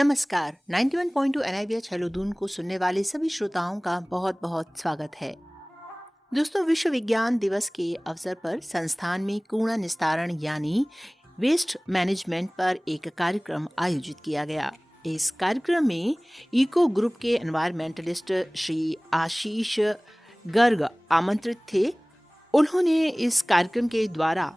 नमस्कार। 91.2 NIVH hello Doon को सुनने वाले सभी श्रोताओं का बहुत बहुत स्वागत है। दोस्तों, विश्व विज्ञान दिवस के अवसर पर संस्थान में कूड़ा निस्तारण यानी वेस्ट मैनेजमेंट पर एक कार्यक्रम आयोजित किया गया। इस कार्यक्रम में इको ग्रुप के एनवायरमेंटलिस्ट श्री आशीष गर्ग आमंत्रित थे। उन्होंने इस कार्यक्रम के द्वारा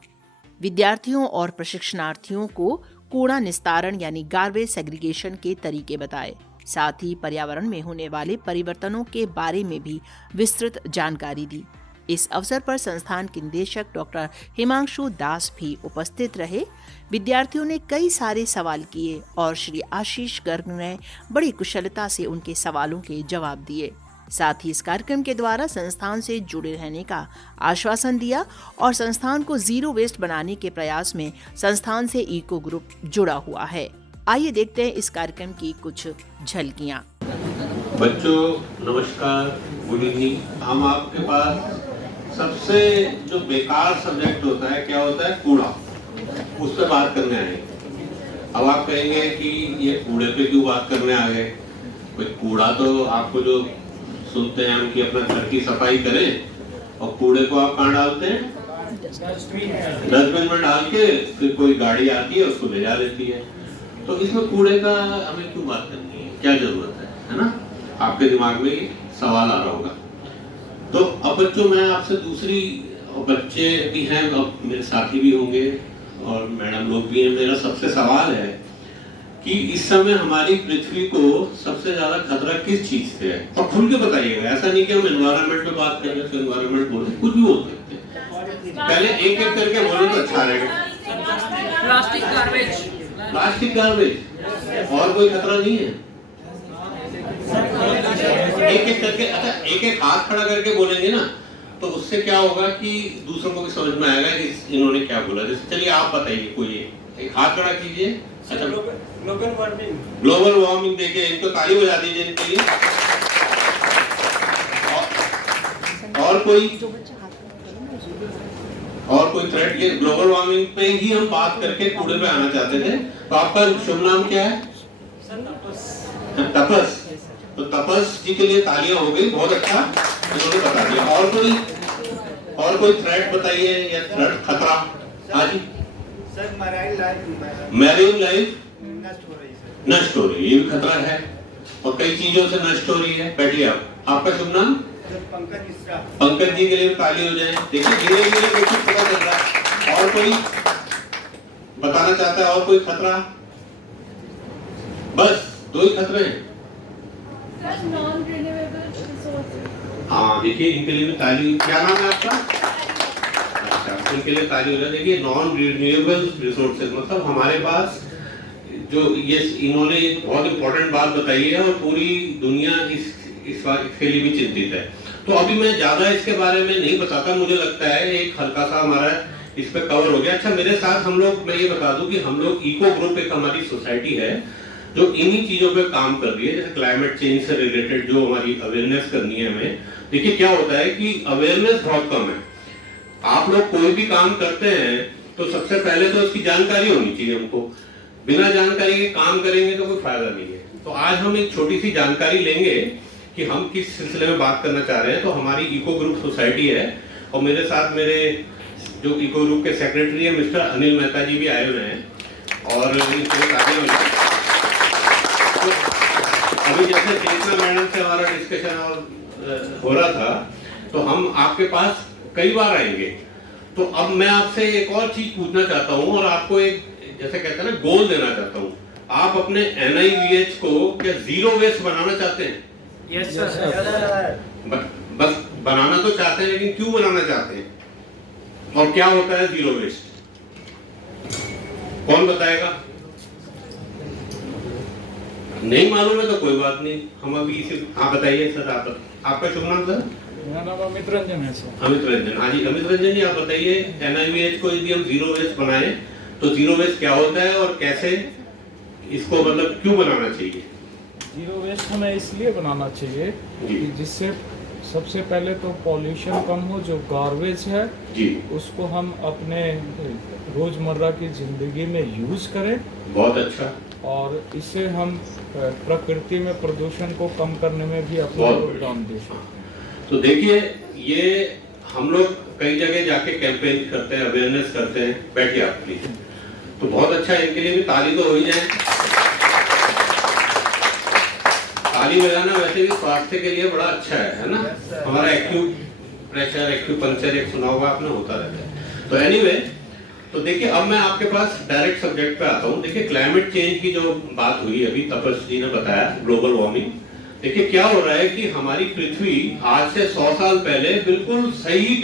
विद्यार्थियों और प्रशिक्षणार्थियों को कूड़ा निस्तारण यानी गार्बेज सेग्रीगेशन के तरीके बताए। साथ ही पर्यावरण में होने वाले परिवर्तनों के बारे में भी विस्तृत जानकारी दी। इस अवसर पर संस्थान के निदेशक डॉक्टर हिमांशु दास भी उपस्थित रहे। विद्यार्थियों ने कई सारे सवाल किए और श्री आशीष गर्ग ने बड़ी कुशलता से उनके सवालों के जवाब दिए। साथ ही इस कार्यक्रम के द्वारा संस्थान से जुड़े रहने का आश्वासन दिया और संस्थान को जीरो वेस्ट बनाने के प्रयास में संस्थान से इको ग्रुप जुड़ा हुआ है। आइए देखते हैं इस कार्यक्रम की कुछ झलकियां। बच्चों नमस्कार, गुड इवनिंग। हम आपके पास सबसे जो बेकार सब्जेक्ट होता है, क्या होता है? कूड़ा। उस पर बात करने आए। अब आप कहेंगे कि ये कूड़े पे क्यों बात करने आ गए? भाई कूड़ा तो आपको जो सुनते हैं हम कि अपना घर की सफाई करें, और कूड़े को आप कहाँ डालते हैं? डस्टबिन में डाल के फिर कोई गाड़ी आती है उसको ले जा लेती है। तो इसमें कूड़े का हमें क्यों बात करनी है, क्या जरूरत है ना? आपके दिमाग में ये सवाल आ रहा होगा। तो अब बच्चों, मैं आपसे दूसरी, बच्चे भी हैं, अब मेरे साथी भी होंगे और मैडम लोग भी हैं। मेरा सबसे सवाल है कि इस समय हमारी पृथ्वी को सबसे ज्यादा खतरा किस चीज से है? और खुल के बताइएगा। ऐसा नहीं कि हम एनवायरनमेंट पे बात कर रहे हैं तो एनवायरनमेंट बोल रहे, कुछ भी बोल सकते हैं। पहले एक एक करके बोले तो अच्छा रहेगा। Plastic garbage. Plastic garbage. और कोई खतरा नहीं है? एक एक करके, अच्छा एक एक हाथ खड़ा करके बोलेंगे ना, तो उससे क्या होगा कि दूसरों को भी समझ में आएगा कि इन्होंने क्या बोला। जैसे चलिए आप बताइए, कोई एक हाथ खड़ा कीजिए। अच्छा, ग्लोबल वार्मिंग। ग्लोबल वार्मिंग देखिए, इनको ताली बजा दीजिए इनके लिए। और कोई थ्रेट? ये ग्लोबल वार्मिंग पे ही हम बात करके कूड़े पे आना चाहते थे। तो आपका शुभ नाम क्या है? तपस। तो तपस जी के लिए तालियां हो गई, बहुत अच्छा इन्होंने बता दिया। और कोई थ्रेट बताइए, या थ्रेट खतरा? हाँ जी सर, मैरीन लाइफ नष्ट हो रही है, ये भी खतरा है। और कई चीजों से नष्ट हो रही है। बैठिए आप। आपका शुभ नाम? पंकज मिश्रा। पंकज जी के लिए ताली हो जाए। देखिए धीरे धीरे कुछ पता चल रहा है। और कोई बताना चाहता है? और कोई खतरा? बस दो ही खतरे हैं। हाँ देखिए, इनके लिए भी ताली। क्या नाम है आपका? अच्छा, इनके लिए ताली हो जाए। देखिए, नॉन रिन्यूएबल रिसोर्सेज, मतलब हमारे पास जो ये इन्होंने बहुत इंपॉर्टेंट बात बताई है और पूरी दुनिया इसके लिए भी चिंतित है। तो अभी मैं ज्यादा इसके बारे में नहीं बताता, मुझे लगता है एक हल्का सा हमारा इस पे कवर हो गया। अच्छा, मेरे साथ हम लोग, मैं ये बता दूं कि हम लोग इको ग्रुप एक हमारी सोसाइटी है जो इन्हीं चीजों पे काम कर रही है, जैसे क्लाइमेट चेंज से रिलेटेड जो हमारी अवेयरनेस करनी है हमें। देखिए क्या होता है कि अवेयरनेस बहुत कम है। आप लोग कोई भी काम करते हैं तो सबसे पहले तो उसकी जानकारी होनी चाहिए हमको। बिना जानकारी के काम करेंगे तो कोई फायदा नहीं है। तो आज हम एक छोटी सी जानकारी लेंगे कि हम किस सिलसिले में बात करना चाह रहे हैं। तो हमारी इको ग्रुप सोसाइटी है और मेरे साथ मेरे जो इको ग्रुप के सेक्रेटरी है मिस्टर अनिल मेहता जी भी आए हुए हैं। और तो अभी जैसे चेतना मैडम से हमारा डिस्कशन और हो रहा था, तो हम आपके पास कई बार आएंगे। तो अब मैं आपसे एक और चीज पूछना चाहता हूँ और आपको एक, जैसे कहते हैं ना, गोल देना चाहता हूँ। आप अपने NIVH को क्या जीरो वेस्ट बनाना चाहते हैं? Yes sir. बस बनाना तो चाहते हैं, लेकिन क्यों बनाना चाहते हैं और क्या होता है जीरो वेस्ट? कौन बताएगा? नहीं मालूम है तो कोई बात नहीं, हम अभी इसे। हाँ बताइए सर, आपका शुभ नाम सर? मेरा नाम अमित रंजन है सर। अमित रंजन। हाँ जी, अमित रंजन जी आप बताइए, NIVH को यदि हम जीरो वेस्ट बनाएं तो जीरो वेस्ट क्या होता है और कैसे इसको, मतलब क्यों बनाना चाहिए? जीरो वेस्ट हमें इसलिए बनाना चाहिए कि जिससे सबसे पहले तो पॉल्यूशन कम हो, जो गार्बेज है जी, उसको हम अपने रोज़मर्रा की ज़िंदगी में यूज़ करें, बहुत अच्छा, और इससे हम प्रकृति में प्रदूषण को कम करने में भी अपना बहुत योगदान दे सकते हैं। तो देखिए, ये हम लोग कई जगह जाके कैंपेन करते हैं, अवेयरनेस करते हैं। बैठिए आप प्लीज। तो बहुत अच्छा, इनके लिए भी ताली तो हो ही जाए। ताली बजाना वैसे भी स्वास्थ्य के लिए बड़ा अच्छा है ना। हमारा एक्यू प्रेशर, एक्यू पंक्चर एक सुना होगा आपने, होता रहता है। तो एनीवे, तो देखिए अब मैं आपके पास डायरेक्ट सब्जेक्ट पे आता हूँ। देखिए क्लाइमेट चेंज की जो बात हुई अभी, तपस जी ने बताया, ग्लोबल वार्मिंग। देखिए क्या हो रहा है कि हमारी पृथ्वी आज से 100 साल पहले बिल्कुल सही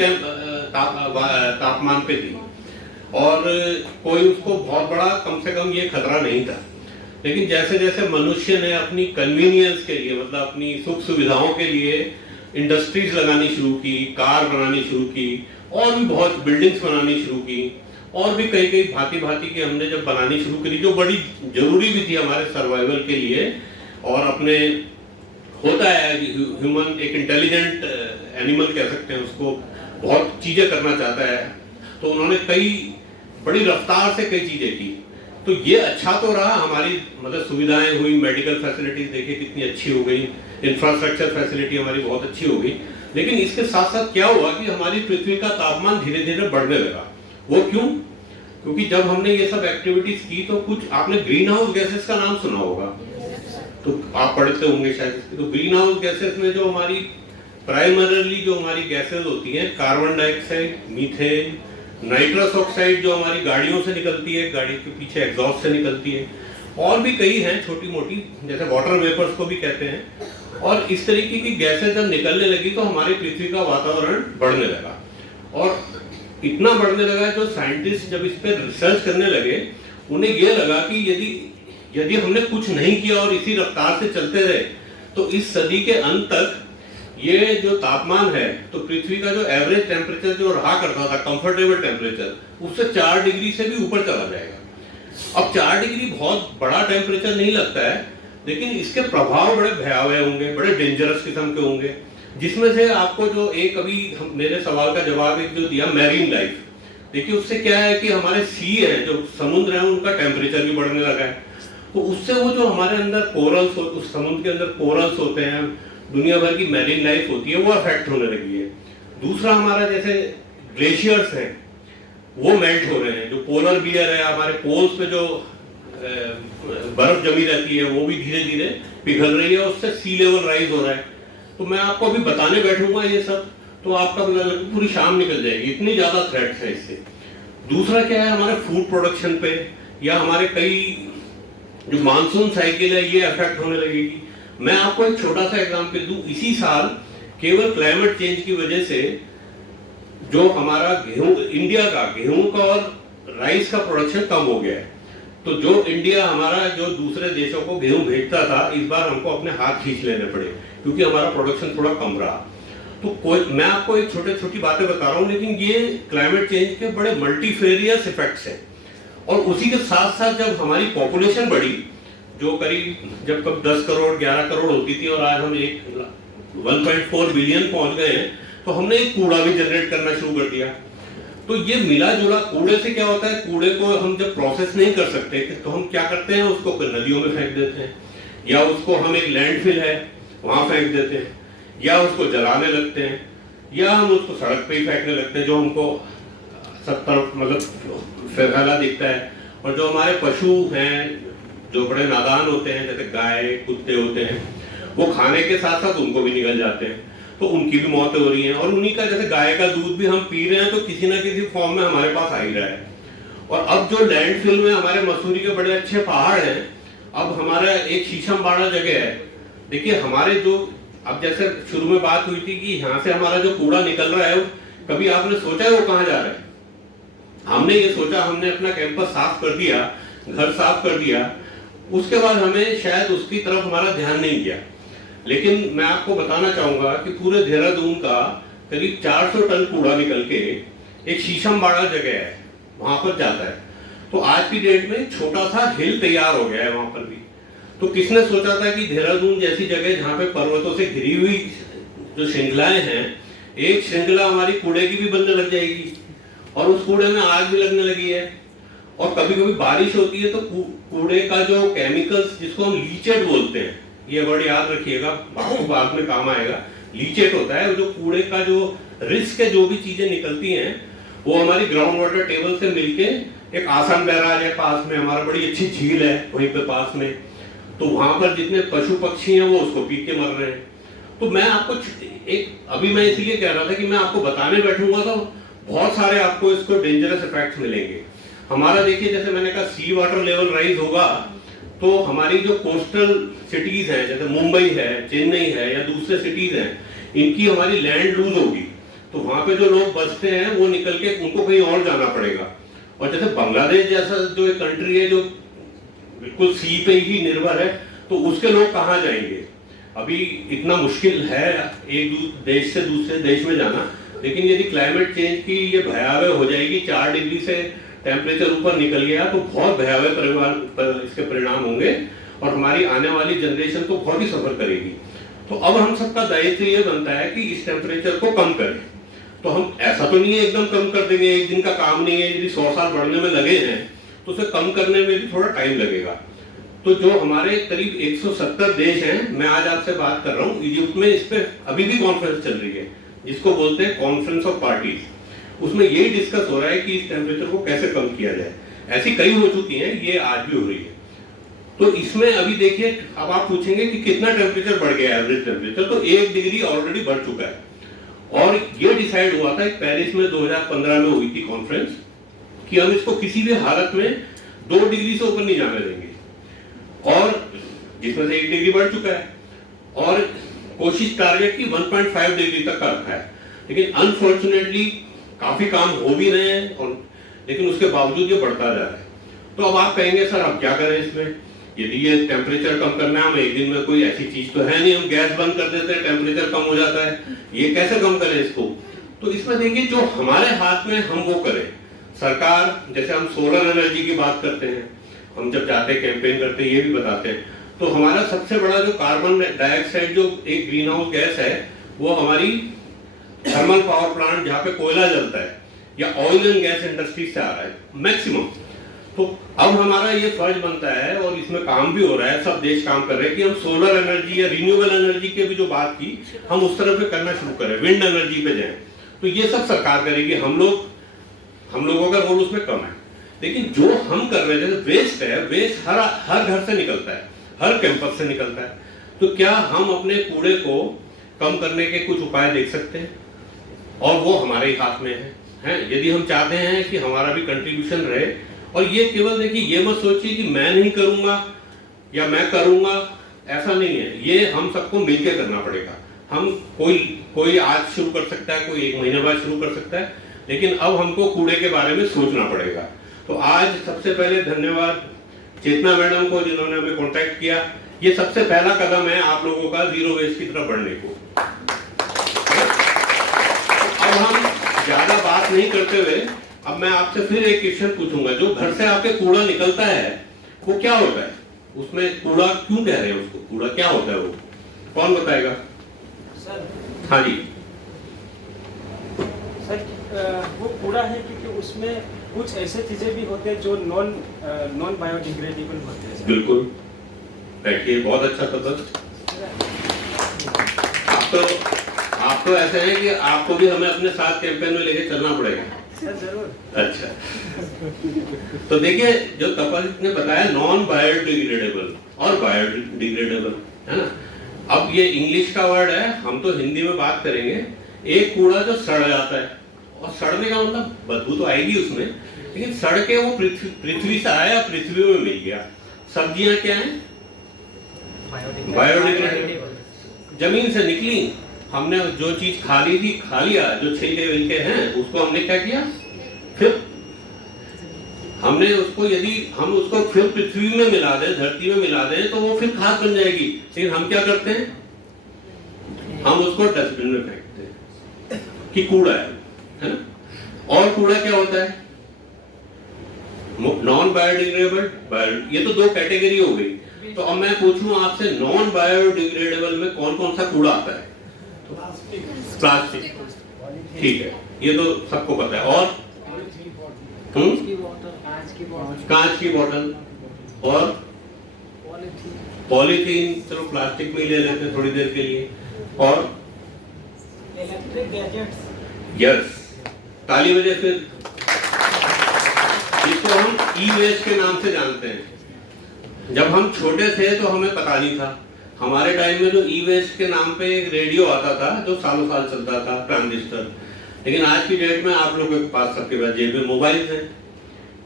तापमान पे थी और कोई उसको बहुत बड़ा कम से कम ये खतरा नहीं था। लेकिन जैसे जैसे मनुष्य ने अपनी कन्वीनियंस के लिए, मतलब अपनी सुख सुविधाओं के लिए इंडस्ट्रीज लगानी शुरू की, कार बनानी शुरू की, और भी बहुत बिल्डिंग्स बनानी शुरू की, और भी कई कई भांति भांति की हमने जब बनानी शुरू करी, जो बड़ी जरूरी भी थी हमारे सर्वाइवल के लिए। और अपने होता है ह्यूमन एक इंटेलिजेंट एनिमल कह सकते हैं उसको, बहुत चीजें करना चाहता है, तो उन्होंने कई बड़ी रफ्तार से कई चीजें की। तो ये अच्छा तो रहा, हमारी मतलब सुविधाएं हुई, मेडिकल फैसिलिटीज देखिए कितनी अच्छी हो गई, इंफ्रास्ट्रक्चर फैसिलिटी हमारी बहुत अच्छी हो गई। लेकिन इसके साथ साथ क्या हुआ कि हमारी पृथ्वी का तापमान धीरे धीरे बढ़ने लगा। वो क्यों? क्योंकि जब हमने ये सब एक्टिविटीज की तो कुछ, आपने ग्रीन हाउस गैसेस का नाम सुना होगा, तो आप पढ़ते होंगे शायद। तो ग्रीन हाउस गैसेस में जो हमारी प्राइमरली जो हमारी गैसेस होती हैं, carbon dioxide, methane, nitrous oxide जो हमारी गाड़ियों से निकलती है, गाड़ी के पीछे एग्जॉस्ट से निकलती है, और भी कई हैं छोटी मोटी, जैसे वाटर वेपर्स को भी कहते हैं। और इस तरीके की गैसें जब निकलने लगी तो हमारी पृथ्वी का वातावरण बढ़ने लगा, और इतना बढ़ने लगा जो साइंटिस्ट जब इस पर रिसर्च करने लगे, उन्हें यह लगा कि यदि हमने कुछ नहीं किया और इसी रफ्तार से चलते रहे तो इस सदी के अंत तक ये जो तापमान है, तो पृथ्वी का जो एवरेज टेम्परेचर जो रहा करता था, कंफर्टेबल टेम्परेचर, उससे 4 डिग्री से भी ऊपर चला जाएगा। अब 4 डिग्री बहुत बड़ा टेम्परेचर नहीं लगता है, लेकिन इसके प्रभाव बड़े भयावह होंगे, बड़े डेंजरस किस्म के होंगे। जिसमें से आपको जो एक अभी मेरे सवाल का जवाब एक जो दिया, मैरीन लाइफ, देखिए उससे क्या है कि हमारे सी है, जो समुद्र है, उनका टेम्परेचर भी बढ़ने लगा है। तो उससे वो जो हमारे अंदर कोरल्स, उस समुद्र के अंदर कोरल्स होते हैं, दुनिया भर की मैरीन लाइफ होती है, वो अफेक्ट होने लगी है। दूसरा, हमारा जैसे ग्लेशियर्स हैं वो मेल्ट हो रहे हैं, जो पोलर बियर है, हमारे पोल्स पे जो बर्फ जमी रहती है वो भी धीरे धीरे पिघल रही है, उससे सी लेवल राइज हो रहा है। तो मैं आपको अभी बताने बैठूंगा ये सब तो आपका पूरी शाम निकल जाएगी, इतनी ज्यादा थ्रेट्स है इससे। दूसरा क्या है, हमारे फूड प्रोडक्शन पे, या हमारे कई जो मानसून साइकिल है ये अफेक्ट होने लगेगी। मैं आपको एक छोटा सा एग्जांपल दूं, इसी साल केवल क्लाइमेट चेंज की वजह से जो हमारा गेहूं, इंडिया का गेहूं का और राइस का प्रोडक्शन कम हो गया है। तो जो इंडिया हमारा जो दूसरे देशों को गेहूं भेजता था, इस बार हमको अपने हाथ खींच लेने पड़े क्योंकि हमारा प्रोडक्शन थोड़ा कम रहा। तो मैं आपको एक छोटी बातें बता रहा हूं, लेकिन ये क्लाइमेट चेंज के बड़े मल्टीफेरियस इफेक्ट्स हैं। और उसी के साथ साथ जब हमारी पॉपुलेशन बढ़ी, जो करीब जब कब 10 करोड़ 11 करोड़ होती थी और आज हम 1.4 बिलियन पहुंच गए हैं, तो हमने एक कूड़ा भी जनरेट करना शुरू कर दिया। तो ये मिला जुला, कूड़े से क्या होता है, कूड़े को हम जब प्रोसेस नहीं कर सकते तो हम क्या करते हैं, उसको नदियों में फेंक देते हैं, या उसको हम एक लैंडफिल है वहां फेंक देते हैं, या उसको जलाने लगते हैं, या हम उसको सड़क पे ही फेंकने लगते हैं, जो हमको सब तरफ मतलब फैला दिखता है। और जो हमारे पशु हैं जो बड़े नादान होते हैं, जैसे गाय कुत्ते होते हैं, वो खाने के साथ साथ उनको भी निगल जाते हैं, तो उनकी भी मौत हो रही है। और उन्हीं का, जैसे गाय का दूध भी हम पी रहे हैं तो किसी ना किसी फॉर्म में हमारे पास आ ही रहा है। और अब जो लैंडफिल में हमारे मसूरी के बड़े अच्छे पहाड़ हैं, अब हमारा एक शीशमबाड़ा जगह है, देखिए हमारे जो, अब जैसे शुरू में बात हुई थी कि यहाँ से हमारा जो कूड़ा निकल रहा है, कभी आपने सोचा है वो कहाँ जा रहा है? हमने ये सोचा, हमने अपना कैंपस साफ कर दिया, घर साफ कर दिया, उसके बाद हमें शायद उसकी तरफ हमारा ध्यान नहीं गया। लेकिन मैं आपको बताना चाहूंगा कि पूरे देहरादून का करीब 400 टन कूड़ा निकल के एक शीशमबाड़ा जगह है, वहां पर जाता है। तो आज की डेट में छोटा सा हिल तैयार हो गया है वहां पर भी। तो किसने सोचा था कि देहरादून जैसी जगह जहाँ पे पर्वतों से घिरी हुई जो श्रृंखलाएं हैं, एक श्रृंखला हमारी कूड़े की भी बनने लग जाएगी और उस कूड़े में आग भी लगने लगी है। और कभी कभी बारिश होती है तो कूड़े का जो केमिकल्स, जिसको हम लीचेट बोलते हैं, ये वर्ड याद रखिएगा, आपको बाद में काम आएगा। लीचेट होता है जो कूड़े का जो रिस्क है, जो भी चीजें निकलती हैं वो हमारी ग्राउंड वाटर टेबल से मिलके एक आसान बैराज है पास में, हमारा बड़ी अच्छी झील है वहीं पे पास में, तो वहां पर जितने पशु पक्षी हैं वो उसको पी के मर रहे हैं। तो मैं आपको अभी मैं इसलिए कह रहा था कि मैं आपको बताने बैठूंगा तो बहुत सारे आपको इसको डेंजरस इफेक्ट्स मिलेंगे। हमारा देखिए, जैसे मैंने कहा सी वाटर लेवल राइज होगा तो हमारी जो कोस्टल सिटीज हैं, जैसे मुंबई है, चेन्नई है या दूसरे सिटीज हैं, इनकी हमारी लैंड लूज होगी, तो वहां पे जो लोग बसते हैं वो निकल के उनको कहीं और जाना पड़ेगा। और जैसे बांग्लादेश जैसा जो एक कंट्री है जो बिल्कुल सी पे ही निर्भर है, तो उसके लोग कहाँ जाएंगे? अभी इतना मुश्किल है एक देश से दूसरे देश में जाना, लेकिन यदि क्लाइमेट चेंज की ये भयावह हो जाएगी, 4 डिग्री से टेम्परेचर ऊपर निकल गया तो बहुत भयावह इसके परिणाम होंगे और हमारी आने वाली जनरेशन तो बहुत ही सफर करेगी। तो अब हम सबका दायित्व ये बनता है कि इस टेम्परेचर को कम करें। तो हम ऐसा तो नहीं है एकदम कम कर देंगे, एक दिन का काम नहीं है। यदि 100 साल बढ़ने में लगे हैं तो उसे कम करने में भी थोड़ा टाइम लगेगा। तो जो हमारे करीब 170 देश हैं, मैं आज आपसे बात कर रहा हूँ, इजिप्ट में इस पे अभी भी कॉन्फ्रेंस चल रही है जिसको बोलते हैं कॉन्फ्रेंस ऑफ पार्टीज। उसमें यही डिस्कस हो रहा है कि इस टेम्परेचर को कैसे कम किया जाए। ऐसी कई हो चुकी हैं, ये आज भी हो रही है। तो इसमें अभी देखिए, अब आप पूछेंगे कि कितना टेम्परेचर बढ़ गया एवरेज टेम्परेचर, तो 1 डिग्री ऑलरेडी बढ़ चुका है। और ये डिसाइड हुआ था पेरिस में 2015 में हुई थी कॉन्फ्रेंस कि हम इसको किसी भी हालत में 2 डिग्री से ऊपर नहीं जाने देंगे, और जिसमें से 1 डिग्री बढ़ चुका है। और कोशिश टारगेट की 1.5 डिग्री तक का रखा है, लेकिन अनफॉर्चुनेटली काफी काम हो भी रहे हैं, और लेकिन उसके बावजूद ये बढ़ता जा रहा है। तो अब आप कहेंगे सर अब क्या करें इसमें, यदि ये टेम्परेचर कम करना है, हम एक दिन में कोई ऐसी चीज तो है नहीं, हम गैस बंद कर देते हैं टेम्परेचर कम हो जाता है, ये कैसे कम करें इसको? तो इसमें देखिए, जो हमारे हाथ में हम वो करें। सरकार, जैसे हम सोलर एनर्जी की बात करते हैं, हम जब जाते हैं कैंपेन करते हैं ये भी बताते हैं, तो हमारा सबसे बड़ा जो कार्बन डाइऑक्साइड जो एक ग्रीन हाउस गैस है, वो हमारी थर्मल पावर प्लांट जहाँ पे कोयला जलता है या ऑयल एंड गैस इंडस्ट्री से आ रहा है मैक्सिमम। तो अब हमारा ये फर्ज बनता है, और इसमें काम भी हो रहा है, सब देश काम कर रहे हैं कि हम सोलर एनर्जी या रिन्यूएबल एनर्जी की भी जो बात की, हम उस तरफ पे करना शुरू करें, विंड एनर्जी पे जाएं। तो ये सब सरकार करेगी, हम लोगों का रोल उसमें कम है। लेकिन जो हम कर रहे हैं, जैसे वेस्ट है, वेस्ट हर घर से निकलता है, हर कैंपस से निकलता है, तो क्या हम अपने कूड़े को कम करने के कुछ उपाय देख सकते हैं? और वो हमारे ही हाथ में है यदि हम चाहते हैं कि हमारा भी कंट्रीब्यूशन रहे। और ये केवल देखिए, ये मत सोचिए कि मैं नहीं करूंगा या मैं करूंगा, ऐसा नहीं है, ये हम सबको मिलकर करना पड़ेगा। हम कोई आज शुरू कर सकता है, कोई 1 महीने बाद शुरू कर सकता है, लेकिन अब हमको कूड़े के बारे में सोचना पड़ेगा। तो आज सबसे पहले धन्यवाद चेतना मैडम को जिन्होंने हमें कॉन्टैक्ट किया। ये सबसे पहला कदम है आप लोगों का जीरो वेस्ट की तरफ बढ़ने को। अब हम ज्यादा बात नहीं करते हुए, अब मैं आपसे फिर एक क्वेश्चन पूछूंगा। जो घर से आपके कूड़ा निकलता है वो क्या होता है? उसमें कूड़ा क्यों कह रहे हैं उसको? कूड़ा क्या होता है वो कौन बताएगा? सर, हाँ जी सर वो कूड़ा है क्योंकि उसमें कुछ ऐसे चीजें भी होते हैं जो नॉन बायोडिग्रेडेबल होते हैं। बिल्कुल, बैठिए, बहुत अच्छा पता। आप तो ऐसे हैं कि आपको भी हमें अपने साथ कैंपेन में लेके चलना पड़ेगा। सर जरूर। अच्छा, तो देखिए, जो तपन ने बताया नॉन बायोडिग्रेडेबल और बायोडिग्रेडेबल, है ना। अब ये इंग्लिश का वर्ड है, हम तो हिंदी में बात करेंगे। एक कूड़ा जो सड़ जाता है, और सड़ने का मतलब बदबू तो आएगी उसमें, लेकिन सड़ के वो पृथ्वी से आया, पृथ्वी में मिल गया। सब्जियां क्या हैं? बायोडिग्रेडेबल, जमीन से निकली, हमने जो चीज खा ली थी खा लिया, जो छिलके विलके हैं उसको हमने क्या किया, फिर हमने उसको, यदि हम उसको फिर पृथ्वी में मिला दें, धरती में मिला दें, तो वो फिर खाद बन जाएगी। लेकिन हम क्या करते हैं, हम उसको डस्टबिन में फेंकते हैं कि कूड़ा है ना। और कूड़ा क्या होता है? नॉन बायोडिग्रेडेबल, ये तो 2 कैटेगरी हो गई। तो अब मैं पूछूं आपसे, नॉन बायोडिग्रेडेबल में कौन कौन सा कूड़ा आता है? प्लास्टिक, ठीक है, ये तो सबको पता है। और कांच की बोतल और पॉलीथीन, चलो प्लास्टिक में ही ले लेते हैं थोड़ी देर के लिए। और इलेक्ट्रिक गैजेट्स, यस, ताली बजे फिर। इसको हम ई वेस्ट के नाम से जानते हैं। जब हम छोटे थे तो हमें पता नहीं था। हमारे टाइम में जो ई वेस्ट के नाम पे एक रेडियो आता था जो सालों साल चलता था, ट्रांजिस्टर। लेकिन आज की डेट में आप लोगों के पास, सबके पास जेब में मोबाइल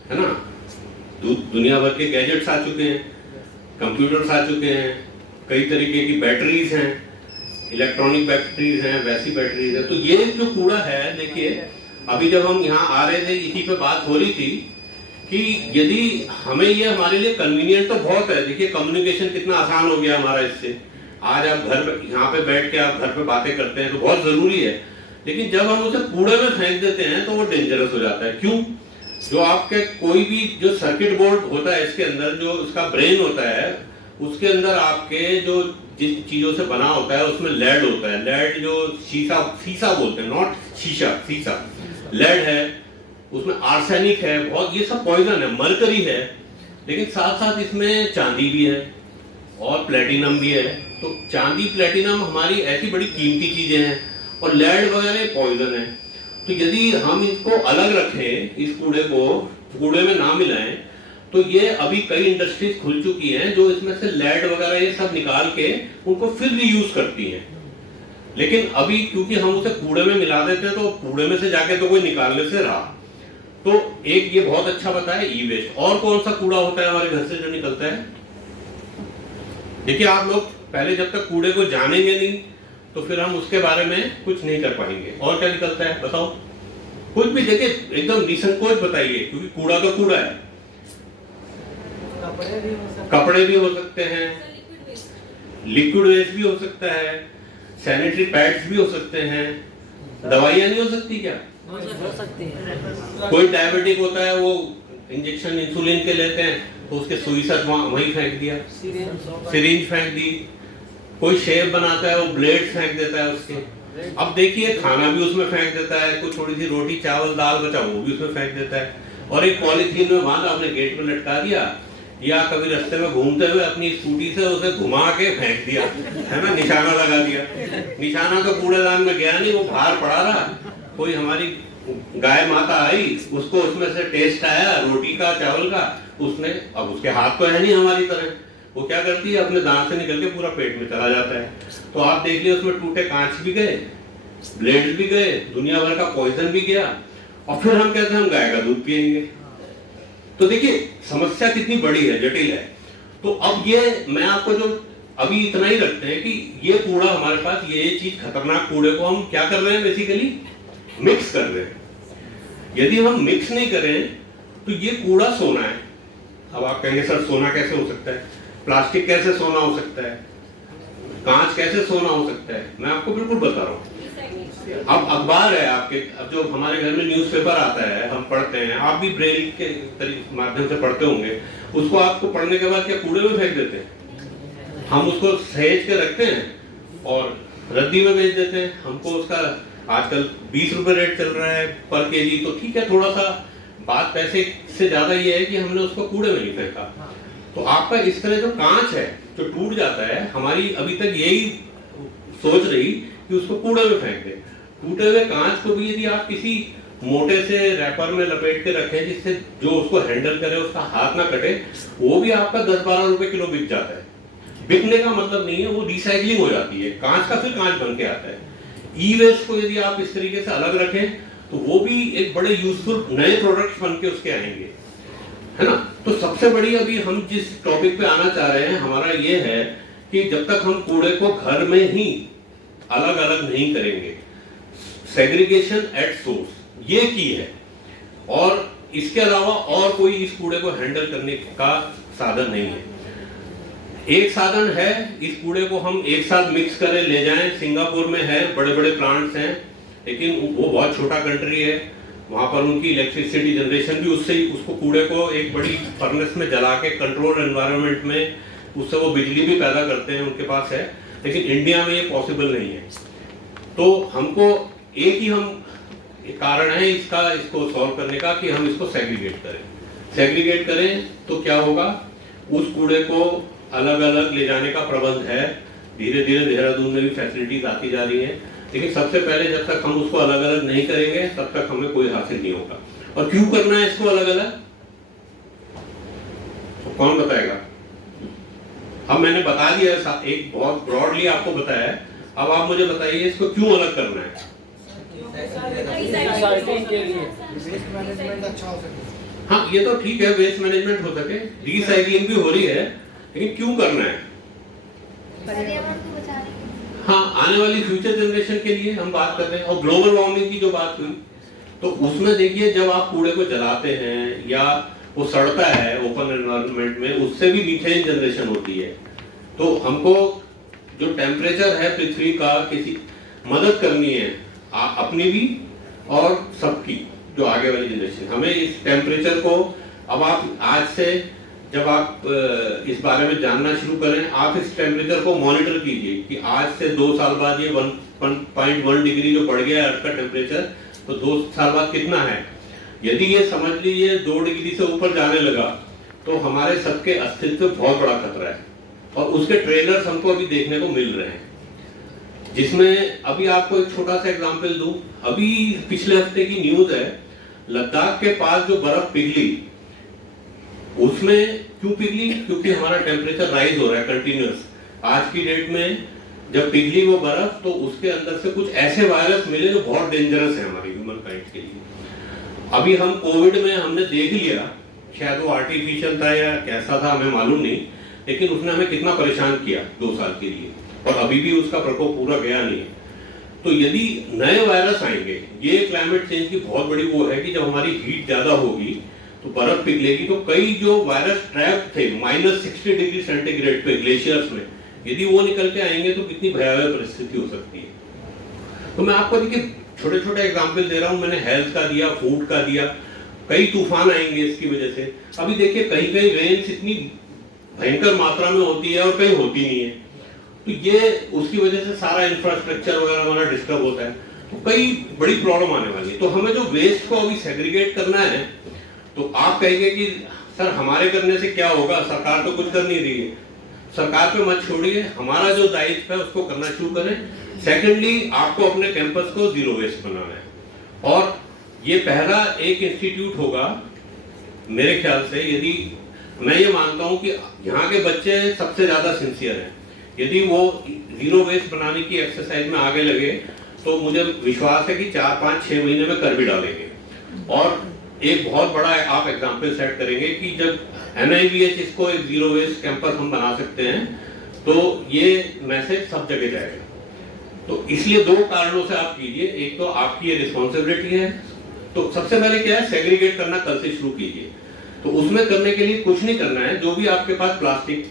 है ना, दुनिया भर के गैजेट्स आ चुके हैं, कंप्यूटर्स आ चुके हैं, कई तरीके की बैटरीज हैं, इलेक्ट्रॉनिक बैटरीज हैं, वैसी बैटरीज हैं। तो ये जो कूड़ा है, देखिए अभी जब हम यहाँ आ रहे थे इसी पे बात हो रही थी कि यदि हमें ये, हमारे लिए कन्वीनियंट तो बहुत है। देखिए कम्युनिकेशन कितना आसान हो गया हमारा इससे। आज आप घर पे, यहाँ पे बैठ के आप घर पे बातें करते हैं तो बहुत जरूरी है। लेकिन जब हम उसे कूड़े में फेंक देते हैं तो वो डेंजरस हो जाता है। क्यों? जो आपके कोई भी जो सर्किट बोर्ड होता है इसके अंदर, जो उसका ब्रेन होता है, उसके अंदर आपके जो जिस चीजों से बना होता है उसमें लेड होता है। लेड जो शीशा बोलते हैं, नॉट शीशा, लेड है, उसमें आर्सेनिक है, बहुत, ये सब पॉइजन है, मरकरी है। लेकिन साथ साथ इसमें चांदी भी है और प्लेटिनम भी है। तो चांदी, प्लेटिनम हमारी ऐसी बड़ी कीमती चीजें हैं और लेड वगैरह पॉइजन है। तो यदि हम इसको अलग रखें, इस कूड़े को कूड़े में ना मिलाएं, तो ये अभी कई इंडस्ट्रीज खुल चुकी हैं जो इसमें से लेड वगैरह ये सब निकाल के उनको फिर रीयूज करती हैं। लेकिन अभी क्योंकि हम उसे कूड़े में मिला देते हैं तो कूड़े में से जाके तो कोई निकालने से रहा। तो एक ये बहुत अच्छा बताया ई वेस्ट। और कौन सा कूड़ा होता है हमारे घर से जो निकलता है? देखिए आप लोग पहले जब तक कूड़े को जानेंगे नहीं तो फिर हम उसके बारे में कुछ नहीं कर पाएंगे। और क्या निकलता है बताओ? कुछ भी, देखिए एकदम निसंकोच बताइए, क्योंकि कूड़ा तो कूड़ा है। कपड़े भी हो सकते हैं, लिक्विड वेस्ट भी हो सकता है, सैनिटरी पैड्स भी हो सकते हैं, दवाइयां नहीं हो सकती क्या? हो सकती है। कोई डायबिटिक होता है, वो इंजेक्शन इंसुलिन के लेते हैं तो उसके सुई साथ वहीं फेंक दिया, सिरिंज फेंक दी। कोई शेव बनाता है, वो ब्लेड फेंक देता है उसके। अब देखिए खाना भी उसमें फेंक देता है, कुछ थोड़ी सी रोटी चावल दाल बचा वो भी उसमें फेंक देता है। और एक पॉलीथीन में बांध अपने गेट में लटका दिया, या कभी रास्ते में घूमते हुए अपनी स्कूटी से उसे घुमा के फेंक दिया, है ना, निशाना लगा दिया। निशाना तो कूड़ेदान में गया नहीं, वो बाहर पड़ा रहा। कोई हमारी गाय माता आई, उसको उसमें से टेस्ट आया रोटी का चावल का, उसने, अब उसके हाथ तो है नहीं हमारी तरह, वो क्या करती है अपने दांत से निकल के पूरा पेट में चला जाता है। तो आप देख लिये उसमें टूटे कांच भी गए, ब्लेड भी गए, दुनिया भर का पॉइजन भी गया, और फिर हम कहते हैं हम गाय का दूध पियेंगे। तो देखिए समस्या कितनी बड़ी है, जटिल है। तो अब ये मैं आपको जो अभी इतना ही रखते हैं कि ये कूड़ा हमारे पास, ये चीज खतरनाक कूड़े को हम क्या कर रहे हैं, बेसिकली मिक्स कर रहे हैं। यदि हम मिक्स नहीं करें तो ये कूड़ा सोना है। अब आप कहेंगे सर सोना कैसे हो सकता है, प्लास्टिक कैसे सोना हो सकता है, कांच कैसे सोना हो सकता है? मैं आपको बिल्कुल बता रहा हूँ। अब अखबार है आपके, अब जो हमारे घर में न्यूज़पेपर आता है हम पढ़ते हैं, आप भी ब्रेल के माध्यम से पढ़ते होंगे, उसको आपको पढ़ने के बाद क्या कूड़े में फेंक देते हैं? हम उसको सहेज के रखते हैं और रद्दी में बेच देते हैं। हमको उसका आजकल 20 रुपए रेट चल रहा है पर केजी, तो ठीक है, थोड़ा सा बात पैसे से ज्यादा ये है कि हमने उसको कूड़े में नहीं फेंका। तो आपका इस तरह जो कांच है जो टूट जाता है, हमारी अभी तक यही सोच रही कि उसको कूड़े में फेंक दे। टूटे हुए कांच को भी यदि आप किसी मोटे से रैपर में लपेट के रखें जिससे जो उसको हैंडल करे उसका हाथ ना कटे, वो भी आपका 10-12 रुपए किलो बिक जाता है। बिकने का मतलब नहीं है, वो रिसाइकलिंग हो जाती है, कांच का फिर कांच बन के आता है। ई वेस्ट को यदि आप इस तरीके से अलग रखें तो वो भी एक बड़े यूजफुल नए प्रोडक्ट्स बन के उसके आएंगे, है ना। तो सबसे बड़ी अभी हम जिस टॉपिक पे आना चाह रहे हैं हमारा ये है कि जब तक हम कूड़े को घर में ही अलग अलग नहीं करेंगे, सेग्रीगेशन एट सोर्स ये की है, और इसके अलावा और कोई इस कूड़े को हैंडल करने का साधन नहीं है। एक साधन है, इस कूड़े को हम एक साथ मिक्स करें ले जाएं। सिंगापुर में है, बड़े बड़े प्लांट्स हैं, लेकिन वो बहुत छोटा कंट्री है, वहां पर उनकी इलेक्ट्रिसिटी जनरेशन भी उससे ही, उसको कूड़े को एक बड़ी फर्नेस में जला के कंट्रोल एनवायरनमेंट में उससे वो बिजली भी पैदा करते हैं, उनके पास है। लेकिन इंडिया में ये पॉसिबल नहीं है। तो हमको एक ही कारण है इसको सॉल्व करने का कि हम इसको सेग्रीगेट करें तो क्या होगा, उस कूड़े को अलग अलग ले जाने का प्रबंध है। धीरे धीरे देहरादून में भी फैसिलिटीज आती जा रही हैं, लेकिन सबसे पहले जब तक हम उसको अलग अलग नहीं करेंगे तब तक हमें कोई हासिल नहीं होगा। और क्यों करना है इसको अलग अलग, तो कौन बताएगा? अब मैंने बता दिया, एक बहुत ब्रॉडली आपको बताया है, अब आप मुझे बताइए इसको क्यों अलग करना है। रिसाइकलिंग के लिए हाँ, ये तो ठीक है, वेस्ट मैनेजमेंट हो सके, रिसाइकलिंग भी हो रही है, लेकिन क्यों करना है? पर्यावरण को बचाने के लिए। हाँ, आने वाली फ्यूचर जनरेशन के लिए हम बात कर रहे हैं। और ग्लोबल वार्मिंग की जो बात हुई, तो उसमें देखिए जब आप कूड़े को जलाते हैं या वो सड़ता है ओपन एनवायरनमेंट में, उससे भी मीथेन जनरेशन होती है। तो हमको जो टेम्परेचर है पृथ्वी का, किसी मदद करनी है अपनी भी और सबकी, जो आगे वाली जनरेशन। हमें इस टेम्परेचर को, अब आप आज से जब आप इस बारे में जानना शुरू करें, आप इस टेम्परेचर को मॉनिटर कीजिए कि आज से 2 साल बाद ये 1.1 डिग्री जो बढ़ गया है अर्थ का टेम्परेचर, तो 2 साल बाद कितना है। यदि ये समझ लीजिए 2 डिग्री से ऊपर जाने लगा तो हमारे सबके अस्तित्व पे बहुत बड़ा खतरा है। और उसके ट्रेलर्स हमको अभी देखने को मिल रहे हैं, जिसमें अभी आपको एक छोटा सा एग्जांपल दूं। अभी पिछले हफ्ते की न्यूज है, लद्दाख के पास जो बर्फ पिघली, उसमें क्यों पिघली? क्योंकि हमारा टेम्परेचर राइज हो रहा है कंटिन्यूअस। आज की डेट में जब पिघली वो बर्फ, तो उसके अंदर से कुछ ऐसे वायरस मिले जो बहुत डेंजरस है हमारी ह्यूमन काइंड के लिए। अभी हम कोविड में हमने देख लिया, शायद वो आर्टिफिशियल था या कैसा था हमें मालूम नहीं, लेकिन उसने हमें कितना परेशान किया 2 साल के लिए, और अभी भी उसका प्रकोप पूरा गया नहीं है। तो यदि नए वायरस आएंगे, ये क्लाइमेट चेंज की बहुत बड़ी वो है कि जब हमारी हीट ज्यादा होगी तो बर्फ पिघलेगी, तो कई जो वायरस ट्रैप थे -60 डिग्री सेंटीग्रेड पे ग्लेशियर्स में, यदि वो निकल के आएंगे तो कितनी भयावह परिस्थिति हो सकती है। तो मैं आपको देखिए छोटे छोटे एग्जाम्पल दे रहा हूं, मैंने हेल्थ का दिया, फूड का दिया, कई तूफान आएंगे इसकी वजह से। अभी देखिए कहीं कहीं रेन्स इतनी भयंकर मात्रा में होती है और कहीं होती नहीं है, तो ये उसकी वजह से सारा इंफ्रास्ट्रक्चर वगैरह हमारा डिस्टर्ब होता है, तो कई बड़ी प्रॉब्लम आने वाली है। तो हमें जो वेस्ट को अभी सेग्रीगेट करना है, तो आप कहेंगे कि सर हमारे करने से क्या होगा, सरकार तो कुछ कर नहीं रही है। सरकार पे मत छोड़िए, हमारा जो दायित्व है उसको करना शुरू करें। सेकेंडली, आपको अपने कैंपस को जीरो वेस्ट बनाना है, और ये पहला एक इंस्टीट्यूट होगा मेरे ख्याल से। यदि मैं ये मानता हूं कि यहाँ के बच्चे सबसे ज्यादा सिंसियर हैं, यदि वो जीरो वेस्ट बनाने की एक्सरसाइज में आगे लगे तो मुझे विश्वास है कि 4, 5, 6 महीने में कर भी डालेंगे। और एक बहुत बड़ा आप एग्जाम्पल सेट करेंगे कि जब NIVH इसको एक जीरो वेस्ट कैंपस हम बना सकते हैं, तो ये मैसेज सब जगह जाएगा। तो इसलिए 2 कारणों से आप कीजिए, एक तो आपकी ये रिस्पॉन्सिबिलिटी है, तो सबसे पहले क्या है, सेग्रीगेट करना कल से शुरू कीजिए। तो उसमें करने के लिए कुछ नहीं करना है, जो भी आपके पास प्लास्टिक,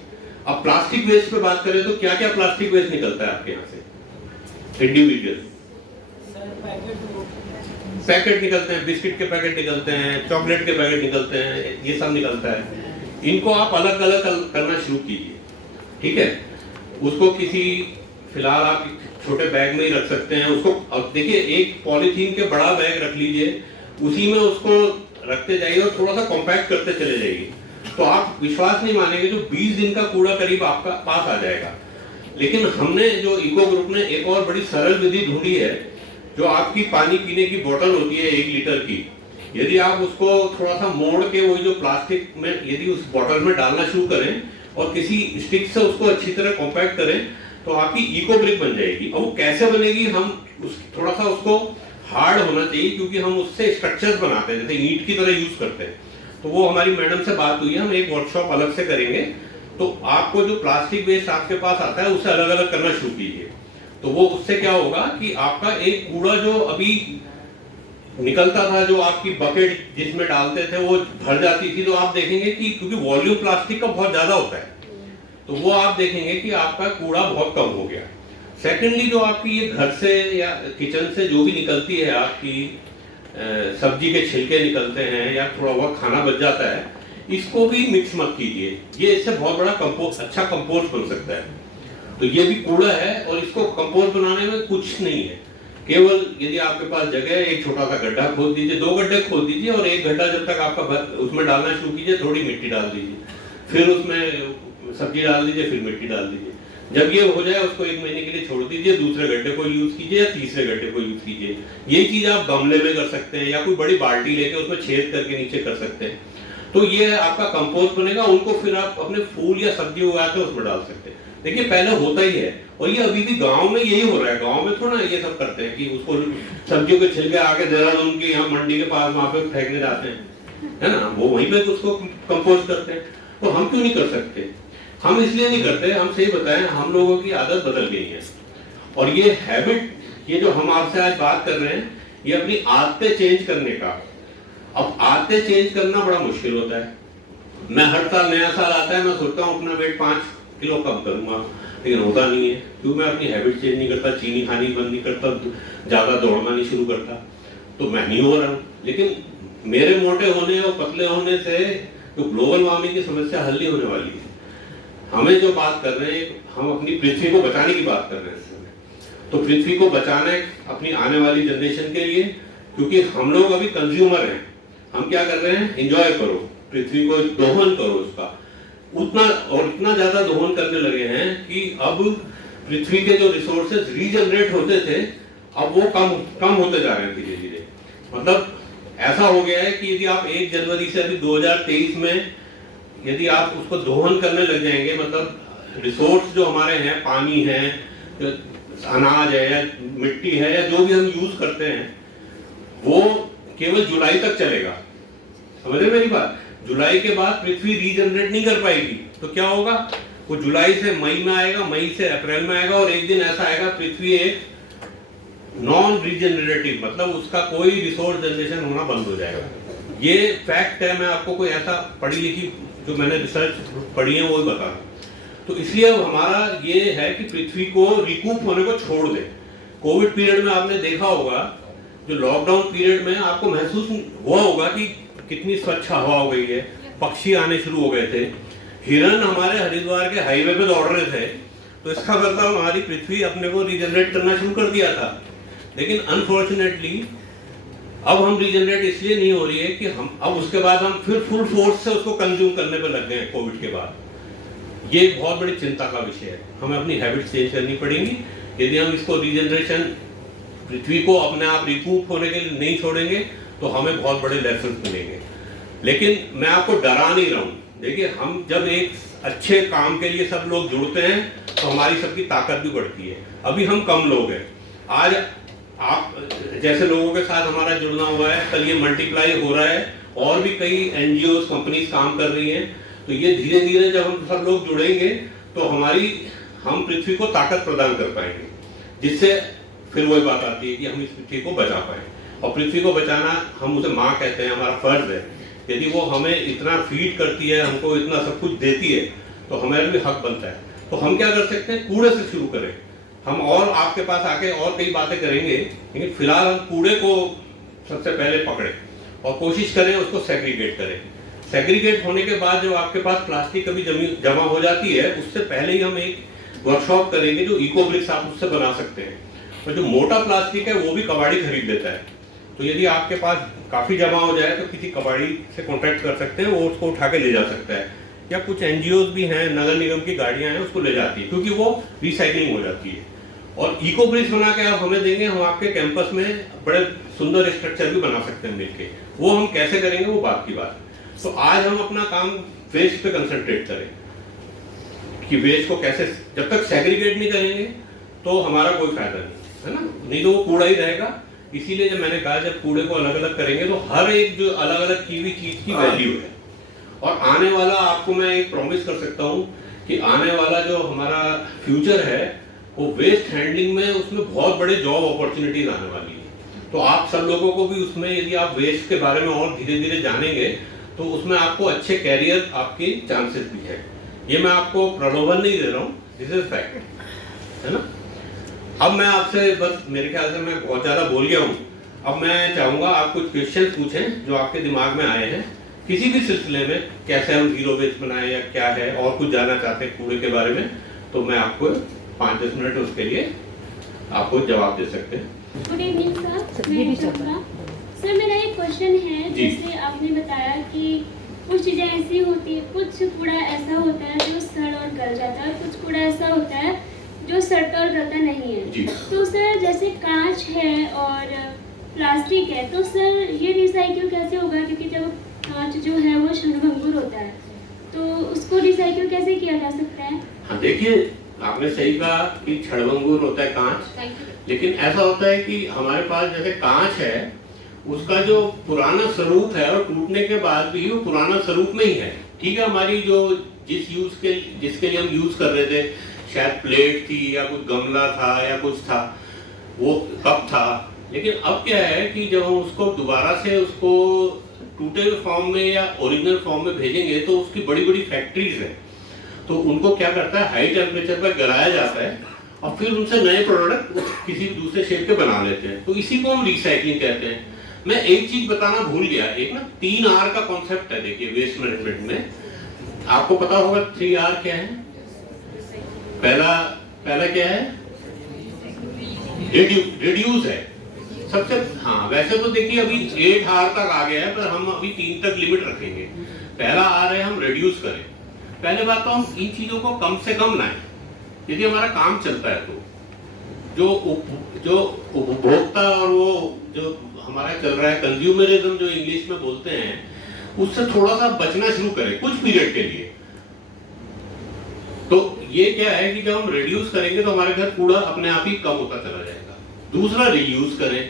अब प्लास्टिक वेस्ट पे बात करें तो क्या क्या प्लास्टिक वेस्ट निकलता है आपके यहाँ से इंडिविजुअल? पैकेट निकलते हैं, बिस्किट के पैकेट निकलते हैं, चॉकलेट के पैकेट निकलते हैं, ये सब निकलता है। इनको आप अलग अलग करना शुरू कीजिए, ठीक है। उसको किसी, फिलहाल आप छोटे बैग में ही रख सकते हैं उसको। अब देखिए, एक पॉलीथीन के बड़ा बैग रख लीजिए, उसी में उसको रखते जाइए और थोड़ा सा कॉम्पैक्ट करते चले जाइए, तो आप विश्वास नहीं मानेंगे, जो 20 दिन का कूड़ा करीब आपका पास आ जाएगा। लेकिन हमने जो इको ग्रुप ने एक और बड़ी सरल विधि ढूंढी है, जो आपकी पानी पीने की बोतल होती है 1 लीटर की, यदि आप उसको थोड़ा सा मोड़ के वही जो प्लास्टिक में यदि उस बोतल में डालना शुरू करें और किसी स्टिक से उसको अच्छी तरह कॉम्पैक्ट करें, तो आपकी इको ब्रिक बन जाएगी। और वो कैसे बनेगी, हम थोड़ा सा उसको हार्ड होना चाहिए, क्योंकि हम उससे स्ट्रक्चर्स बनाते हैं, जैसे ईंट की तरह यूज करते हैं। तो वो हमारी मैडम से बात हुई है, हम एक वर्कशॉप अलग से करेंगे। तो आपको जो प्लास्टिक वेस्ट आपके पास आता है उसे अलग अलग करना शुरू कीजिए। तो वो उससे क्या होगा कि आपका एक कूड़ा जो अभी निकलता था, जो आपकी बकेट जिसमें डालते थे वो भर जाती थी, तो आप देखेंगे कि क्योंकि वॉल्यूम प्लास्टिक का बहुत ज्यादा होता है, तो वो आप देखेंगे कि आपका कूड़ा बहुत कम हो गया। सेकेंडली, जो आपकी ये घर से या किचन से जो भी निकलती है, आपकी सब्जी के छिलके निकलते हैं या थोड़ा बहुत खाना बच जाता है, इसको भी मिक्स मत कीजिए। ये इससे बहुत बड़ा अच्छा कंपोस्ट बन सकता है। तो ये भी कूड़ा है और इसको कंपोस्ट बनाने में कुछ नहीं है। केवल यदि आपके पास जगह है, एक छोटा सा गड्ढा खोद दीजिए, 2 गड्ढे खोद दीजिए और एक गड्ढा जब तक आपका उसमें डालना शुरू कीजिए, थोड़ी मिट्टी डाल दीजिए, फिर उसमें सब्जी डाल दीजिए, फिर मिट्टी डाल दीजिए। जब ये हो जाए उसको 1 महीने के लिए छोड़ दीजिए, दूसरे गड्ढे को यूज कीजिए या तीसरे गड्ढे को यूज कीजिए। यही चीज आप गमले में कर सकते हैं या कोई बड़ी बाल्टी लेके उसमें छेद करके नीचे कर सकते हैं। तो ये आपका कंपोस्ट बनेगा, उनको फिर आप अपने फूल या सब्जी उगाते हैं उसमें डाल सकते हैं। देखिए पहले होता ही है और ये अभी भी गांव में यही हो रहा है। गांव में थोड़ा ये सब करते हैं कि उसको सब्जियों के छिलके आके देहरादून के यहाँ मंडी के पास वहां पे फेंकने जाते हैं, है ना, वो वहीं पे उसको कंपोस्ट करते हैं। तो हम क्यों नहीं कर सकते? हम इसलिए नहीं करते, हम सही बताएं, हम लोगों की आदत बदल गई है और ये हैबिट, ये जो हम आपसे आज बात कर रहे हैं, ये अपनी आदतें चेंज करने का। अब आदतें चेंज करना बड़ा मुश्किल होता है। मैं हर साल, नया साल आता है, मैं सोचता हूँ अपना वेट 5 किलो कम करूंगा, लेकिन होता नहीं है क्योंकि मैं अपनी हैबिट चेंज नहीं करता, चीनी खानी बंद नहीं करता, ज्यादा दौड़ना नहीं शुरू करता, तो मैं नहीं हो रहा हूँ। लेकिन मेरे मोटे होने और पतले होने से जो ग्लोबल वार्मिंग की समस्या हल नहीं होने वाली है। हमें जो बात कर रहे हैं, हम अपनी पृथ्वी को बचाने की बात कर रहे हैं इस समय। तो पृथ्वी को बचाना है अपनी आने वाली जनरेशन के लिए, क्योंकि हम लोग अभी कंज्यूमर हैं। हम क्या कर रहे हैं? एंजॉय करो, पृथ्वी को दोहन करो उसका, उतना और इतना ज्यादा दोहन करने लगे हैं कि अब पृथ्वी के जो रिसोर्सेज रीजनरेट होते थे, अब वो कम होते जा रहे हैं धीरे धीरे। मतलब ऐसा हो गया है कि यदि आप 1 जनवरी से अभी 2023 में यदि आप उसको दोहन करने लग जाएंगे, मतलब रिसोर्स जो हमारे हैं, पानी है, अनाज है या मिट्टी है या जो भी हम यूज करते हैं, वो केवल जुलाई तक चलेगा। समझ रहे मेरी बात? जुलाई के बाद पृथ्वी रीजनरेट नहीं कर पाएगी, तो क्या होगा? वो जुलाई से मई में आएगा, मई से अप्रैल में आएगा और एक दिन ऐसा आएगा पृथ्वी एक नॉन रीजनरेटिव, मतलब उसका कोई रिसोर्स जनरेशन होना बंद हो जाएगा। ये फैक्ट है, मैं आपको कोई ऐसा पढ़ी लिखी जो मैंने रिसर्च पढ़ी है वो ही बता रहा हूं। तो इसलिए हमारा ये है कि पृथ्वी को रिकूप होने को छोड़ दे। कोविड पीरियड में आपने देखा होगा, जो लॉकडाउन पीरियड में आपको महसूस हुआ होगा कि कितनी स्वच्छ हवा हो गई है, पक्षी आने शुरू हो गए थे, हिरन हमारे हरिद्वार के हाईवे पे दौड़ रहे थे। तो इसका मतलब हमारी पृथ्वी अपने को रीजनरेट करना शुरू कर दिया था। लेकिन अनफॉर्चुनेटली अब हम रीजनरेट इसलिए नहीं हो रही है कि हम अब उसके बाद हम फिर फुल फोर्स से उसको कंज्यूम करने पे लग गए हैं कोविड के बाद। ये एक बहुत बड़ी चिंता का विषय है। हमें अपनी हैबिट चेंज करनी पड़ेगी। यदि हम इसको रीजनरेशन, पृथ्वी को अपने आप रिकूप होने के लिए नहीं छोड़ेंगे तो हमें बहुत बड़े लेसन मिलेंगे। लेकिन मैं आपको डरा नहीं रहा हूँ। देखिए, हम जब एक अच्छे काम के लिए सब लोग जुड़ते हैं तो हमारी सबकी ताकत भी बढ़ती है। अभी हम कम लोग हैं। आज आप जैसे लोगों के साथ हमारा जुड़ना हुआ है, कल ये मल्टीप्लाई हो रहा है और भी कई एनजीओ कंपनीज काम कर रही हैं। तो ये धीरे धीरे जब हम सब लोग जुड़ेंगे तो हम पृथ्वी को ताकत प्रदान कर पाएंगे, जिससे फिर वही बात आती है कि हम इस पृथ्वी को बचा पाए। और पृथ्वी को बचाना, हम उसे माँ कहते हैं, हमारा फर्ज है। यदि वो हमें इतना फीड करती है, हमको इतना सब कुछ देती है, तो हमारा भी हक बनता है। तो हम क्या कर सकते हैं? कूड़े से शुरू करें। हम और आपके पास आके और कई बातें करेंगे, लेकिन फिलहाल हम कूड़े को सबसे पहले पकड़े और कोशिश करें उसको सेग्रीगेट करें। सेग्रीगेट होने के बाद जो आपके पास प्लास्टिक कभी जमा हो जाती है, उससे पहले ही हम एक वर्कशॉप करेंगे जो इको ब्रिक्स आप उससे बना सकते हैं। और जो मोटा प्लास्टिक है वो भी कबाड़ी खरीद लेता है। तो यदि आपके पास काफी जमा हो जाए तो किसी कबाड़ी से कॉन्टैक्ट कर सकते हैं, वो उसको उठा के ले जा सकता है। या कुछ एनजीओ भी हैं, नगर निगम की गाड़ियां हैं, उसको ले जाती है क्योंकि वो रिसाइकलिंग हो जाती है। और इको ब्रिक्स बना के आप हमें देंगे, हम आपके कैंपस में बड़े सुंदर स्ट्रक्चर भी बना सकते हैं मिलके। वो हम कैसे करेंगे वो बात की बात। तो आज हम अपना काम वेस्ट पे कंसंट्रेट करें कि वेस्ट को कैसे, जब तक सेग्रीगेट नहीं करेंगे तो हमारा कोई फायदा नहीं है ना, नहीं तो वो कूड़ा ही रहेगा। इसीलिए जब मैंने कहा जब कूड़े को अलग अलग करेंगे तो हर एक जो अलग अलग की हुई चीज की वैल्यू है। और आने वाला, आपको मैं एक प्रॉमिस कर सकता हूँ कि आने वाला जो हमारा फ्यूचर है वो वेस्ट हैंडलिंग में, उसमें बहुत बड़े जॉब अपॉर्चुनिटीज आने वाली है। तो आप सब लोगों को भी उसमें, यदि आप वेस्ट के बारे में और धीरे धीरे जानेंगे तो उसमें आपको अच्छे कैरियर, आपके चांसेस भी है। ये मैं आपको प्रलोभन नहीं दे रहा हूँ, दिस इज फैक्ट, है ना। अब मैं आपसे बस, मेरे ख्याल से मैं बहुत ज्यादा बोल गया हूँ। अब मैं चाहूंगा आप कुछ क्वेश्चन पूछें जो आपके दिमाग में आए हैं किसी भी सिलसिले में, कैसे हम जीरो वेस्ट बनाए या क्या है, और कुछ जानना चाहते हैं कूड़े के बारे में, तो मैं आपको 5-10 मिनट उसके लिए आपको जवाब दे सकते हैं। गुड इवनिंग सर, मैं शुभ्रा। सर मेरा एक क्वेश्चन है, जी। जैसे आपने बताया कि कुछ चीज़ें ऐसी होती है, कुछ कूड़ा ऐसा होता है जो सड़ और गल जाता है, और कुछ कूड़ा ऐसा होता है जो सड़ता और गलता नहीं है। जी। तो सर जैसे कांच है और प्लास्टिक है, तो सर ये रिसाइकिल कैसे होगा? क्योंकि जब कांच जो है वो क्षणभंगुर होता है, तो उसको रिसाइकिल कैसे किया जा सकता है? हाँ देखिए, आपने सही कहा कि क्षणभंगुर होता है कांच, लेकिन ऐसा होता है कि हमारे पास जैसे कांच है, उसका जो पुराना स्वरूप है और टूटने के बाद भी वो पुराना स्वरूप में ही है। ठीक है, हमारी जो जिसके लिए हम यूज कर रहे थे, शायद प्लेट थी या कुछ गमला था या कुछ था, वो कप था, लेकिन अब क्या है कि जब हम उसको दोबारा से उसको टूटे हुए फॉर्म में या ओरिजिनल फॉर्म में भेजेंगे तो उसकी बड़ी बड़ी फैक्ट्रीज हैं, तो उनको क्या करता है, हाई टेम्परेचर पर गलाया जाता है और फिर उनसे नए प्रोडक्ट किसी दूसरे शेप के बना लेते हैं। तो इसी को हम रिसाइकलिंग कहते हैं। मैं एक चीज बताना भूल गया, एक ना 3R का कॉन्सेप्ट है। देखिए वेस्ट मैनेजमेंट में आपको पता होगा 3R क्या है। पहला क्या है, रिड्यूस है सबसे। हाँ वैसे तो देखिए अभी 8R तक आ गया है, पर हम अभी 3 तक लिमिट रखेंगे। पहला R है हम रिड्यूस करें। पहले बात तो हम इन चीजों को कम से कम लाएं, यदि हमारा काम चलता है तो। जो उपभोक्ता और वो जो हमारा चल रहा है कंज्यूमरिज्म जो इंग्लिश में बोलते हैं, उससे थोड़ा सा बचना शुरू करें कुछ पीरियड के लिए। तो ये क्या है कि जब हम रिड्यूस करेंगे तो हमारे घर कूड़ा अपने आप ही कम होता चला जाएगा। दूसरा रीयूज करें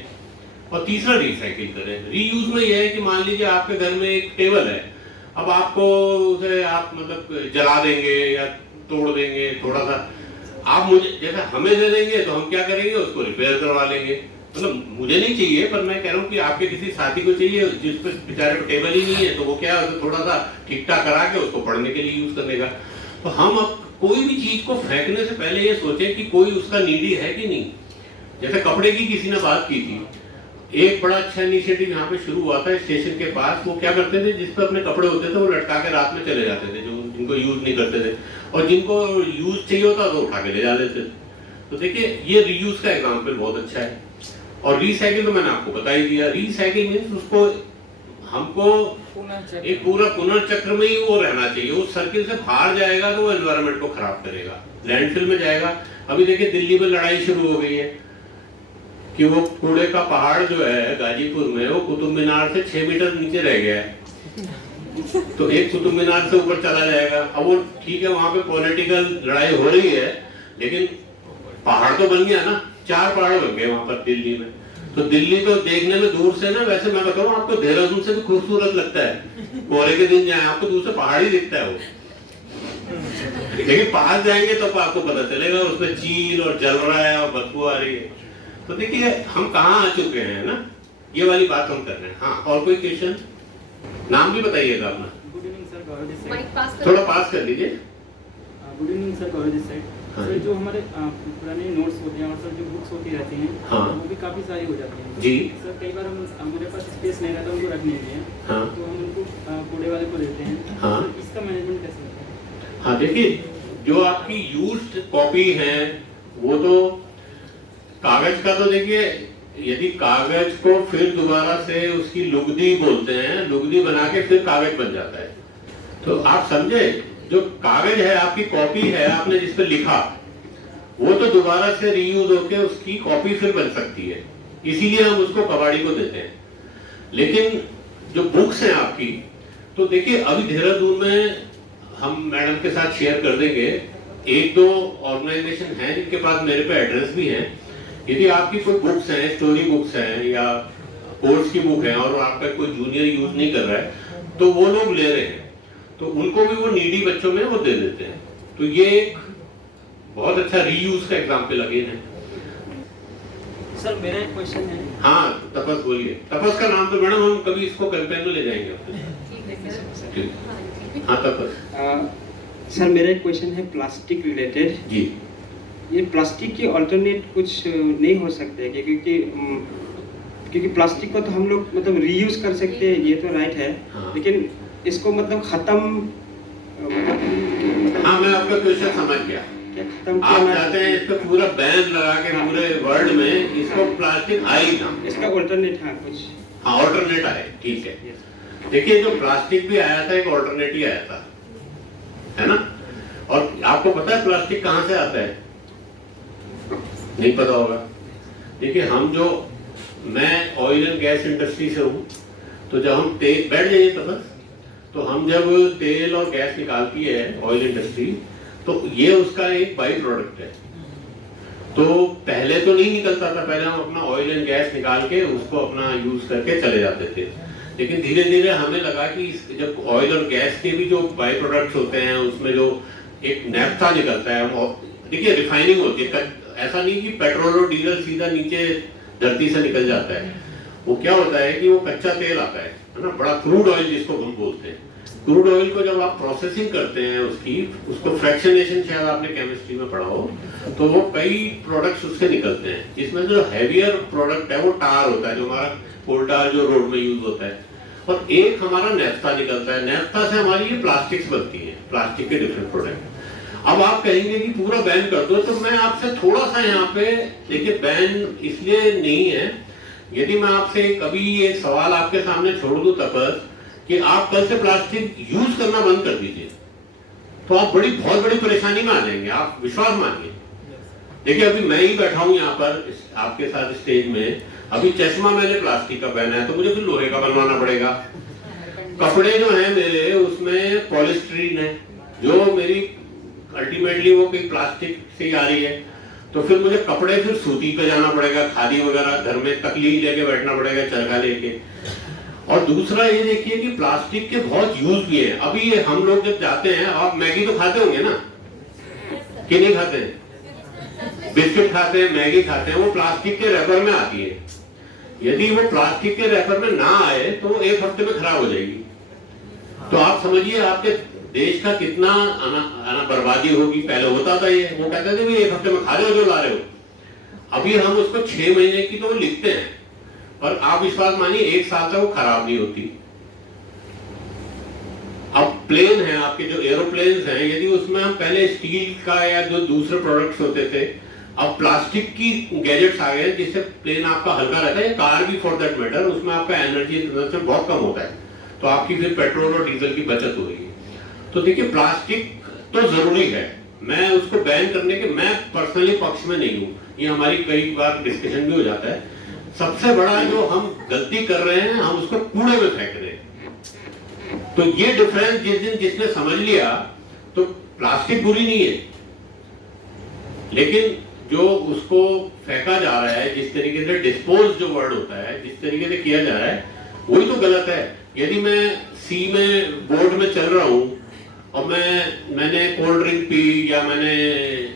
और तीसरा रिसाइकिल करें। रीयूज में यह है कि मान लीजिए आपके घर में एक टेबल है, अब आपको उसे आप मतलब जला देंगे या तोड़ देंगे, थोड़ा सा आप मुझे जैसे हमें दे देंगे तो हम क्या करेंगे, उसको रिपेयर करवा लेंगे। मतलब मुझे नहीं चाहिए, पर मैं कह रहा हूँ कि आपके किसी साथी को चाहिए जिस पे बेचारे को टेबल ही नहीं है, तो वो क्या है, थोड़ा सा ठीक ठाक करा के उसको पढ़ने के लिए यूज करने का। तो हम अब कोई भी चीज को फेंकने से पहले ये सोचें कि कोई उसका नीडी है कि नहीं। जैसे कपड़े की किसी ने बात की थी, एक बड़ा अच्छा इनिशिएटिव यहाँ पे शुरू हुआ था स्टेशन के पास। वो क्या करते थे, जिस पे अपने कपड़े होते थे वो लटका के रात में चले जाते थे, जो जिनको यूज नहीं करते थे, और जिनको यूज चाहिए होता तो उठा के ले जा लेते थे। तो देखिए ये रीयूज का एग्जाम्पल बहुत अच्छा है। और रिसाइकिल तो मैंने आपको बता ही दिया। रिसाइकिल मीन्स उसको हमको एक पूरा पुनर्चक्र में ही वो रहना चाहिए। उस सर्किल से बाहर जाएगा तो वो एनवायरनमेंट को खराब करेगा, लैंडफिल में जाएगा। अभी देखिए दिल्ली में लड़ाई शुरू हो गई है कि वो कूड़े का पहाड़ जो है गाजीपुर में, वो कुतुब मीनार से 6 मीटर नीचे रह गया है। तो एक कुतुब मीनार से ऊपर चला जाएगा। अब वो ठीक है, वहां पे पॉलिटिकल लड़ाई हो रही है, लेकिन पहाड़ तो बन गया ना, 4 पहाड़ बन गए वहां पर दिल्ली में। तो दिल्ली तो देखने में दूर से ना, वैसे मैं बताऊं आपको देहरादून से भी खूबसूरत लगता है। कोहरे के दिन जाए आपको दूर से पहाड़ ही दिखता है वो, लेकिन पास जाएंगे तो आपको पता चलेगा उसमें चील और जल रहा है और बदबू आ रही है। तो देखिए हम कहाँ आ चुके हैं ना, ये वाली बात हम कर रहे हैं। हाँ और कोई क्वेश्चन? नाम भी बताइएगा अपना। Good evening sir, Gaurav this side. थोड़ा पास कर लीजिए। Good evening sir, Gaurav this side. हाँ। सर जो हमारे पुराने नोट्स होते हैं और सर जो बुक्स होती रहती हैं, हाँ। वो भी काफ़ी सारी हो जाती हैं जी। सर। कई बार हमारे पास स्पेस नहीं रहता उनको रखने के लिए, हाँ। तो हम उनको कूड़े वाले को देते हैं। हाँ। सर इसका मैनेजमेंट कैसे होता है? हाँ देखिए, जो आपकी यूज्ड कॉपी है वो तो कागज का, तो देखिए यदि कागज को फिर दोबारा से उसकी लुगदी बोलते हैं, लुगदी बना के फिर कागज बन जाता है। तो आप समझे, जो कागज है आपकी कॉपी है, आपने जिस पे लिखा, वो तो दोबारा से रीयूज होके उसकी कॉपी फिर बन सकती है, इसीलिए हम उसको कबाड़ी को देते हैं। लेकिन जो बुक्स हैं आपकी, तो देखिए अभी देहरादून में हम मैडम के साथ शेयर कर देंगे, 1-2 ऑर्गेनाइजेशन हैं जिनके पास मेरे पे एड्रेस भी है। यदि आपकी कोई बुक्स हैं, स्टोरी बुक्स हैं या कोर्स की बुक है और आपका कोई जूनियर यूज नहीं कर रहा है, तो वो लोग ले रहे हैं, तो उनको भी वो नीडी बच्चों में वो दे देते हैं। तो ये एक बहुत अच्छा रीयूज का एग्जाम्पल अगेन है। सर मेरा एक क्वेश्चन है। हाँ तपस बोलिए। तपस का नाम तो मैडम हम कभी इसको कैंपेन में ले जाएंगे। हाँ तपस। सर मेरा एक क्वेश्चन है प्लास्टिक रिलेटेड जी। ये प्लास्टिक के अल्टरनेट कुछ नहीं हो सकते क्या? क्योंकि प्लास्टिक को तो हम लोग मतलब रीयूज कर सकते हैं, ये तो राइट है। हाँ। लेकिन इसको मतलब खत्म हाँ मैं आपका क्वेश्चन समझ गया। क्या खत्म आप किया चाहते हैं इस पे पूरा बैन लगा के पूरे वर्ल्ड में इसको प्लास्टिक आए ही ना। इसका ऑल्टरनेट है कुछ? हाँ, ऑल्टरनेट आए, ठीक है। देखिए, जो प्लास्टिक भी आया था एक ऑल्टरनेट ही आया था, है ना। और आपको पता है प्लास्टिक कहाँ से आता है? नहीं पता होगा। देखिए, मैं ऑयल एंड गैस इंडस्ट्री से हूँ, तो जब हम तेल बैठ जाइए तो बस, तो हम जब तेल और गैस निकालती है ऑयल इंडस्ट्री, तो ये उसका एक बाई प्रोडक्ट है। तो पहले तो नहीं निकलता था, पहले हम अपना ऑयल एंड गैस निकाल के उसको अपना यूज करके चले जाते थे। लेकिन धीरे धीरे हमें लगा कि जब ऑयल और गैस के भी जो बाई प्रोडक्ट्स होते हैं उसमें जो एक नैफ्था निकलता है, देखिए रिफाइनिंग होती है, ऐसा नहीं कि पेट्रोल और डीजल सीधा नीचे धरती से निकल जाता है। वो क्या होता है कि वो कच्चा तेल आता है ना, बड़ा क्रूड ऑयल जिसको हम बोलते हैं। क्रूड ऑयल को जब आप प्रोसेसिंग करते हैं उसको फ्रैक्शनेशन, शायद आपने केमिस्ट्री में पढ़ा हो, तो वो कई प्रोडक्ट्स उससे निकलते हैं, जिसमें जो हैवियर प्रोडक्ट है वो टार होता है, जो हमारा कोल टार जो रोड में यूज होता है, और एक हमारा नैफ्था निकलता है। नैफ्था से हमारी ये प्लास्टिक्स बनती है, प्लास्टिक के डिफरेंट प्रोडक्ट। अब आप कहेंगे कि पूरा बैन कर दो, तो मैं आपसे थोड़ा सा यहाँ पे, देखिए बैन इसलिए नहीं है, यदि मैं आपसे कभी एक सवाल आपके सामने छोड़ दूं तपस कि आप कल से प्लास्टिक यूज करना बंद कर दीजिए, तो आप बहुत बड़ी परेशानी में आ जाएंगे, आप विश्वास मानिए। देखिए, अभी मैं ही बैठा हूं यहाँ पर आपके साथ स्टेज में, अभी चश्मा मैंने प्लास्टिक का पहना है, तो मुझे फिर लोहे का बनवाना पड़ेगा। कपड़े जो है मेरे, उसमें पॉलिस्टीरीन है, जो मेरी अल्टीमेटली वो कोई प्लास्टिक से ही आ रही है, तो फिर मुझे कपड़े फिर सूती पे जाना पड़ेगा, खादी वगैरह, घर में तकली लेके बैठना पड़ेगा, चरखा लेके। और दूसरा ये देखिए कि प्लास्टिक के बहुत यूज भी है। अभी ये हम लोग जब जाते हैं, आप मैगी तो खाते होंगे ना, कि नहीं खाते हैं? बिस्किट खाते हैं, मैगी खाते हैं, वो प्लास्टिक के रैपर में आती है। यदि वो प्लास्टिक के रैपर में ना आए तो एक हफ्ते में खराब हो जाएगी। तो आप समझिए आपके देश का कितना आना बर्बादी होगी। पहले होता था ये, वो कहते थे भी एक हफ्ते में खा रहे हो जो ला रहे हो, अभी हम उसको 6 महीने की तो वो लिखते हैं, पर आप विश्वास मानिए 1 साल तक वो खराब नहीं होती। अब प्लेन है, आपके जो एरोप्लेन्स हैं, यदि उसमें हम पहले स्टील का या जो दूसरे प्रोडक्ट्स होते थे, अब प्लास्टिक की गैजेट्स आ गए जिससे प्लेन आपका हल्का रहता है, कार भी फॉर दैट मैटर, उसमें आपका एनर्जी कंजम्पशन बहुत कम होता है, तो आपकी फिर पेट्रोल और डीजल की बचत हो रही है। तो देखिए, प्लास्टिक तो जरूरी है, मैं उसको बैन करने के मैं पर्सनली पक्ष में नहीं हूँ, ये हमारी कई बार डिस्कशन भी हो जाता है। सबसे बड़ा जो हम गलती कर रहे हैं, हम उसको कूड़े में फेंक रहे हैं। तो ये डिफरेंस जिसने समझ लिया, तो प्लास्टिक बुरी नहीं है, लेकिन जो उसको फेंका जा रहा है, जिस तरीके से डिस्पोज जो वर्ड होता है, जिस तरीके से किया जा रहा है, वही तो गलत है। यदि मैं सी में बोर्ड में चल रहा हूँ और मैंने कोल्ड ड्रिंक पी या मैंने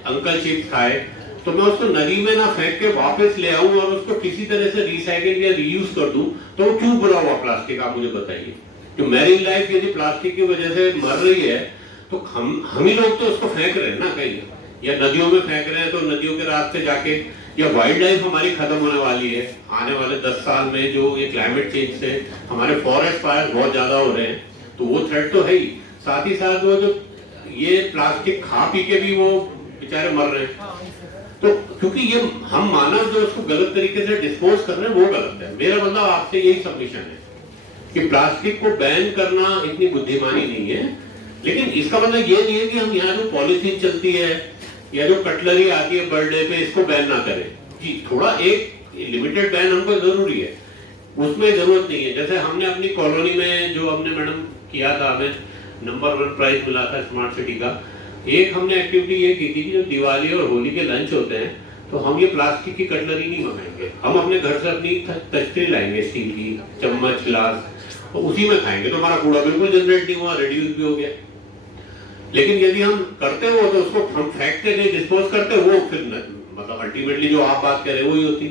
अंकल चिप्स खाए, तो मैं उसको नदी में ना फेंक के वापस ले आऊं और उसको किसी तरह से रिसाइकिल या रीयूज कर दूं, तो वो क्यों बुरा हुआ प्लास्टिक? आप मुझे बताइए। तो मैरीन लाइफ यदि प्लास्टिक की वजह से मर रही है, तो हम ही लोग तो उसको फेंक रहे हैं ना कहीं, या नदियों में फेंक रहे हैं, तो नदियों के रास्ते जाके, या वाइल्ड लाइफ हमारी खत्म होने वाली है आने वाले 10 साल में। जो ये क्लाइमेट चेंज से हमारे फॉरेस्ट फायर बहुत ज्यादा हो रहे हैं, तो वो थ्रेट तो है ही, साथ ही साथ वो जो ये प्लास्टिक खा पी के भी वो बेचारे मर रहे हैं। तो क्योंकि ये हम मानव जो उसको गलत तरीके से डिस्पोज कर रहे हैं, वो गलत है। मेरा मतलब आपसे यही सबमिशन है कि प्लास्टिक को बैन करना इतनी बुद्धिमानी नहीं है, लेकिन इसका मतलब ये नहीं है कि हम यहाँ जो पॉलिथीन चलती है या जो कटलरी आती है बर्थडे पे, इसको बैन ना करें जी। थोड़ा एक लिमिटेड बैन हमको जरूरी है, उसमें जरूरत नहीं है। जैसे हमने अपनी कॉलोनी में जो हमने मैडम किया था, हमें नंबर 1 प्राइज मिला था स्मार्ट सिटी का। एक हमने एक्टिविटी ये की थी कि जो दिवाली और होली के लंच होते हैं, तो हम ये प्लास्टिक की कटलरी नहीं मंगाएंगे, हम अपने घर से अपनी तख्ती लाएंगे, स्टील की चम्मच गिलास, और उसी में खाएंगे, तो हमारा कूड़ा बिल्कुल जनरेट नहीं हुआ, रिड्यूस भी हो गया। लेकिन यदि हम करते हो तो उसको हम फेंकते नहीं, डिस्पोज करते, वो फिर मतलब अल्टीमेटली जो आप बात करें वही होती।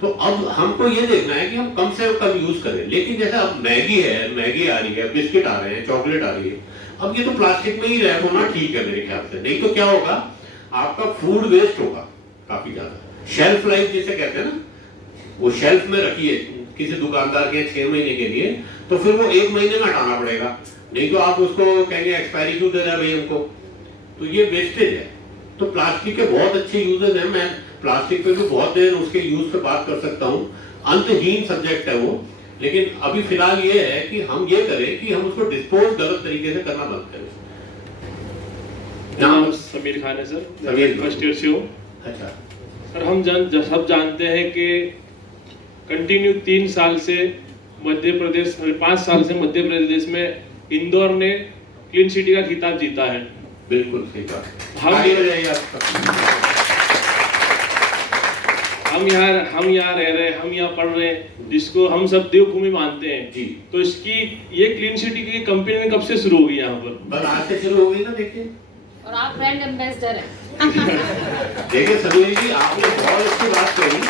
तो अब हमको ये देखना है कि हम कम से कम यूज करें। लेकिन जैसे अब मैगी है, मैगी आ रही है, बिस्किट आ रहे हैं, चॉकलेट आ रही है, अब ये तो प्लास्टिक में ही रैप होना ठीक है मेरे ख्याल से। नहीं तो क्या होगा, आपका फूड वेस्ट होगा काफी ज्यादा। शेल्फ लाइफ जिसे कहते हैं ना, वो शेल्फ में रखिए किसी दुकानदार के 6 महीने के लिए, तो फिर वो 1 महीने में हटाना पड़ेगा, नहीं तो आप उसको कहेंगे एक्सपायरी क्यों दे रहा है भाई हमको, तो ये वेस्टेज है। तो प्लास्टिक के बहुत अच्छे यूजेस हैं, मैं प्लास्टिक पे भी बहुत देर उसके यूज पे बात कर सकता हूँ, अंतहीन सब्जेक्ट है वो। लेकिन अभी फिलहाल ये है कि हम ये करें कि हम उसको डिस्पोज गलत तरीके से करना बंद करें। नाम समीर खान है सर, समीर फर्स्ट ईयर से हो। अच्छा सर, हम सब जानते हैं कि कंटिन्यू 3 साल से मध्य प्रदेश, 5 साल से मध्य प्रदेश में इंदौर ने क्लीन सिटी का खिताब जीता है। बिल्कुल सही बात। हम यहाँ रह रहे हैं, हम यहाँ पढ़ रहे हैं, जिसको हम सब देवभूमि मानते हैं जी। तो इसकी ये क्लीन सिटी की कंपेन कब से शुरू होगी यहाँ पर? बस आज से शुरू हो गई ना, देखिए। और आप ब्रांड एम्बेसडर हैं। देखिए समीर जी, आपने बहुत अच्छी बात कही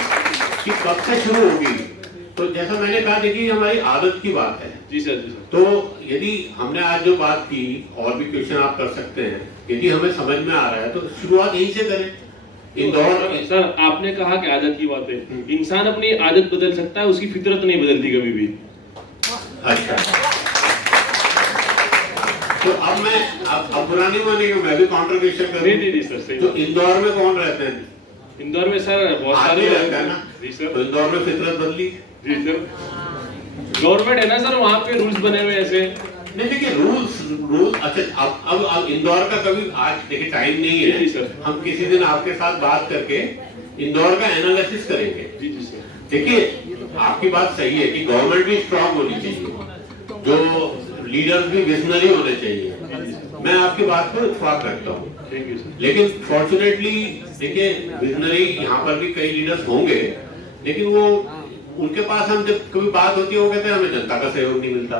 कि कब से शुरू होगी। तो जैसा मैंने कहा, देखिए हमारी आदत की बात है। जी सर, जी सर। तो यदि हमने आज जो बात की, और भी क्वेश्चन आप कर सकते हैं, यदि हमें समझ में आ रहा है तो शुरुआत यहीं से करें। इंदौर सर, आपने कहा कि आदत की बात है, इंसान अपनी आदत बदल सकता है, उसकी फितरत नहीं बदलती कभी भी। अच्छा, तो अब बुरा नहीं मानेगा, मैं भी कॉन्ट्रीब्यूशन करूं। नहीं सर, सही। तो इंदौर में कौन रहते हैं? इंदौर में सर बहुत सारे रहते हैं ना। जी सर। तो इंदौर में फितरत बदली। जी सर, गवर्नमेंट है ना सर, वहाँ पे रूल्स बने हुए ऐसे। नहीं, देखिए रूल्स अच्छा, अब इंदौर का कभी आज देखिए टाइम नहीं है। जी सर। हम किसी दिन आपके साथ बात करके इंदौर का एनालिसिस करेंगे। जी जी सर। देखिए आपकी बात सही है कि गवर्नमेंट भी स्ट्रांग होनी चाहिए, जो लीडर्स भी विजनरी होने चाहिए। मैं आपकी बात पर इत्तेफाक रखता हूँ, थैंक यू सर। लेकिन फॉर्चुनेटली देखिए विजनरी यहाँ पर भी कई लीडर्स होंगे, लेकिन वो उनके पास हम जब कभी बात होती है वो कहते हैं हमें जनता का सहयोग नहीं मिलता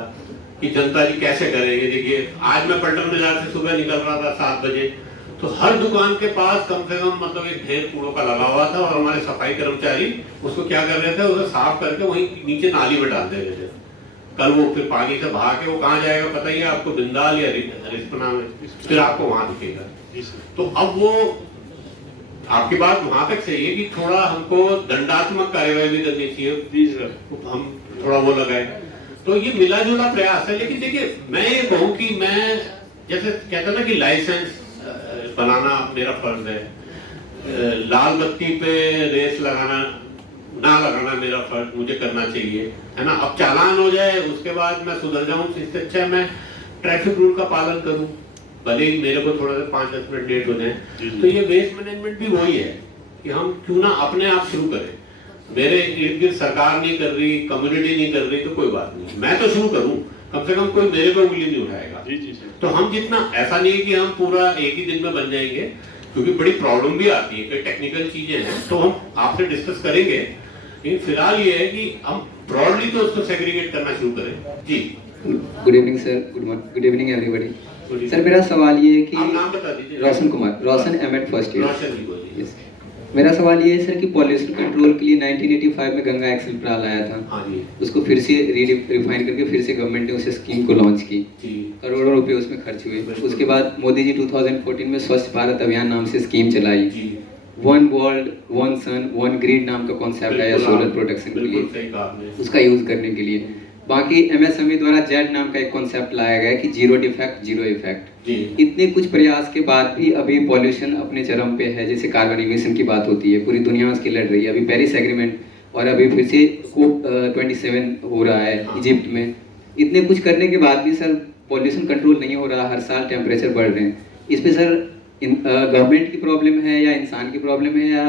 कि जनता जी कैसे करेंगे। देखिए आज मैं पलटन बाजार से सुबह निकल रहा था 7 बजे, तो हर दुकान के पास कम से कम मतलब एक ढेर कूड़ों का लगा हुआ था, और हमारे सफाई कर्मचारी उसको क्या कर रहे थे, उसे साफ करके वहीं नीचे नाली में डाल दे रहे थे। कल वो फिर पानी से बहा के वो कहाँ जाएगा पता ही है आपको, बिंदाल या रिस्पना में, फिर आपको वहां दिखेगा। तो अब वो आपकी बात वहां तक सही है कि थोड़ा हमको दंडात्मक कार्यवाही भी करनी चाहिए। जी सर। हम थोड़ा वो लगाए, तो ये मिला जुला प्रयास है। लेकिन देखिए मैं ये कहूँ कि मैं जैसे कहता ना कि लाइसेंस बनाना मेरा फर्ज है, लाल बत्ती पे रेस लगाना ना लगाना मेरा फर्ज, मुझे करना चाहिए, है ना। अब चालान हो जाए उसके बाद मैं सुधर जाऊं, इससे अच्छा मैं ट्रैफिक रूल का पालन करूं, भले ही मेरे को थोड़ा सा 5-10 मिनट लेट हो जाए। तो ये वेस्ट मैनेजमेंट भी वही है कि हम क्यों ना अपने आप शुरू करें। मेरे इर्द गिर्द सरकार नहीं कर रही, कम्युनिटी नहीं कर रही, तो कोई बात नहीं, मैं तो शुरू करूं, कम से कम कोई मेरे पे उंगली नहीं उठाएगा। जी जी सर। तो हम जितना, ऐसा नहीं है कि हम पूरा एक ही दिन में बन जाएंगे, क्योंकि बड़ी प्रॉब्लम भी आती है, कई टेक्निकल चीजें हैं, तो हम आपसे डिस्कस करेंगे। लेकिन फिलहाल ये है कि हम ब्रॉडली तो उसको सेग्रीगेट करना शुरू करें। जी, good evening sir, good evening everybody. Sir मेरा सवाल ये है कि आप नाम बता दीजिए। Roshan Kumar, Roshan MEd first year. Roshan ji बोलिए। यस, मेरा सवाल ये है सर कि पॉल्यूशन कंट्रोल के लिए 1985 में गंगा एक्सेल प्लान आया था। हाँ जी उसको फिर से रिफाइन करके फिर से गवर्नमेंट ने उस स्कीम को लॉन्च की, जी। करोड़ों रुपए उसमें खर्च हुए। उसके बाद मोदी जी 2014 में स्वच्छ भारत अभियान नाम से स्कीम चलाई। जी, one world one sun one grid नाम का कॉन्सेप्ट आया सोलर प्रोटेक्शन के लिए, सही कहा आपने। उसका यूज करने के लिए। बाकी एमएसएमई द्वारा जेड नाम का एक कॉन्सेप्ट लाया गया कि जीरो डिफेक्ट जीरो इफेक्ट। जी, इतने कुछ प्रयास के बाद भी अभी पॉल्यूशन अपने चरम पे है। जैसे कार्बन इमिशन की बात होती है, पूरी दुनिया उसकी लड़ रही है। अभी पेरिस एग्रीमेंट और अभी फिर से COP 27 हो रहा है इजिप्ट में। इतने कुछ करने के बाद भी सर पॉल्यूशन कंट्रोल नहीं हो रहा, हर साल टेम्परेचर बढ़ रहे हैं। इस पे सर गवर्नमेंट की प्रॉब्लम है या इंसान की प्रॉब्लम है या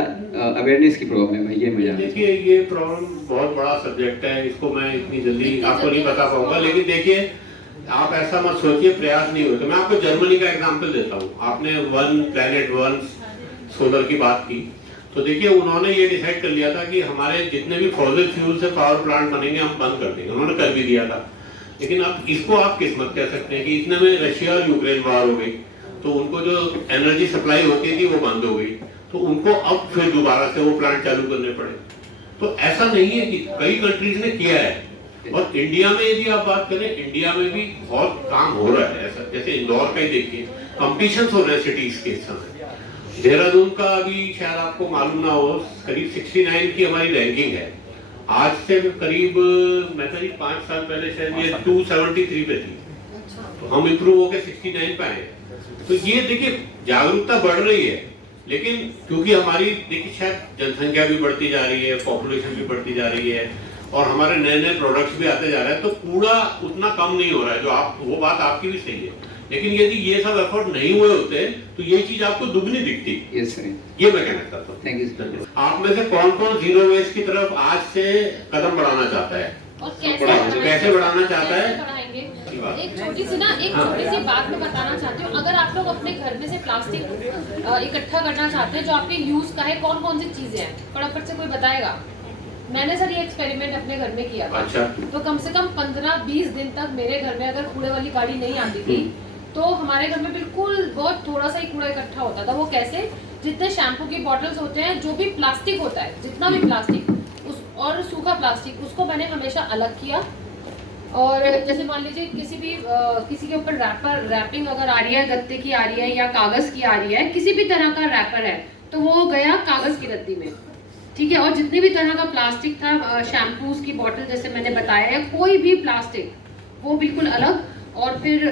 अवेयरनेस की प्रॉब्लम है, ये मैं जानना देखिए ये प्रॉब्लम बहुत बड़ा सब्जेक्ट है, इसको मैं इतनी जल्दी आपको नहीं बता पाऊंगा। लेकिन देखिए आप ऐसा मत सोचिए प्रयास नहीं होते। मैं आपको जर्मनी का एग्जांपल देता हूँ। आपने वन प्लेनेट वन सोलर की बात की, तो देखिए उन्होंने ये डिसाइड कर लिया था कि हमारे जितने भी फॉसिल फ्यूल से पावर प्लांट बनेंगे हम बंद कर देंगे। उन्होंने कर भी दिया था। लेकिन अब इसको आप किस्मत कह सकते हैं कि इतने में रशिया और यूक्रेन वार हो गई, तो उनको जो एनर्जी सप्लाई होती थी वो बंद हो गई, तो उनको अब फिर दोबारा से वो प्लांट चालू करने पड़े। तो ऐसा नहीं है कि कई कंट्रीज ने किया है। और इंडिया में यदि आप बात करें, इंडिया में भी बहुत काम हो रहा है ऐसा। जैसे इंदौर का ही देखिए, कॉम्पिटिशन हो रहे हैं सिटीज के समय। देहरादून का अभी शायद आपको मालूम ना हो, करीब 69 की हमारी रैंकिंग है। आज से करीब मैं करीब 5 साल पहले शायद ये 273 पे थी, तो हम इम्प्रूव होकर 69 पे आए। तो ये देखिए जागरूकता बढ़ रही है। लेकिन क्योंकि हमारी देखिए शायद जनसंख्या भी बढ़ती जा रही है, पॉपुलेशन भी बढ़ती जा रही है और हमारे नए नए प्रोडक्ट्स भी आते जा रहे हैं, तो कूड़ा उतना कम नहीं हो रहा है। जो आप, वो बात आपकी भी सही है, लेकिन यदि ये सब एफर्ट नहीं हुए होते तो ये चीज आपको दुगनी दिखती। यस सर, ये मैं कहना चाहता हूँ। Thank you sir. आप में से कौन कौन जीरो वेस्ट की तरफ आज से कदम बढ़ाना चाहता है और कैसे बढ़ाना चाहता है? बढ़ाएंगे? एक छोटी सी बात मैं बताना चाहती हूँ। अगर आप लोग अपने घर में से प्लास्टिक इकट्ठा करना चाहते हैं जो आपके यूज का है, कौन कौन सी चीजें हैं, फटाफट से कोई बताएगा? मैंने सर ये एक्सपेरिमेंट अपने घर में किया था। अच्छा। तो कम से कम 15-20 दिन तक मेरे घर में अगर कूड़े वाली गाड़ी नहीं आती थी तो हमारे घर में बिल्कुल बहुत थोड़ा सा ही कूड़ा इकट्ठा होता था। वो कैसे? जितने शैम्पू की बॉटल्स होते हैं, जो भी प्लास्टिक होता है, जितना भी प्लास्टिक और सूखा प्लास्टिक, उसको मैंने हमेशा अलग किया। और जैसे मान लीजिए किसी के ऊपर रैपिंग अगर आ रही है, गत्ते की आ रही है या कागज की आ रही है, किसी भी तरह का रैपर है, तो वो गया कागज की रद्दी में, ठीक है। और जितने भी तरह का प्लास्टिक था, शैम्पूज की बॉटल जैसे मैंने बताया है, कोई भी प्लास्टिक वो बिल्कुल अलग। और फिर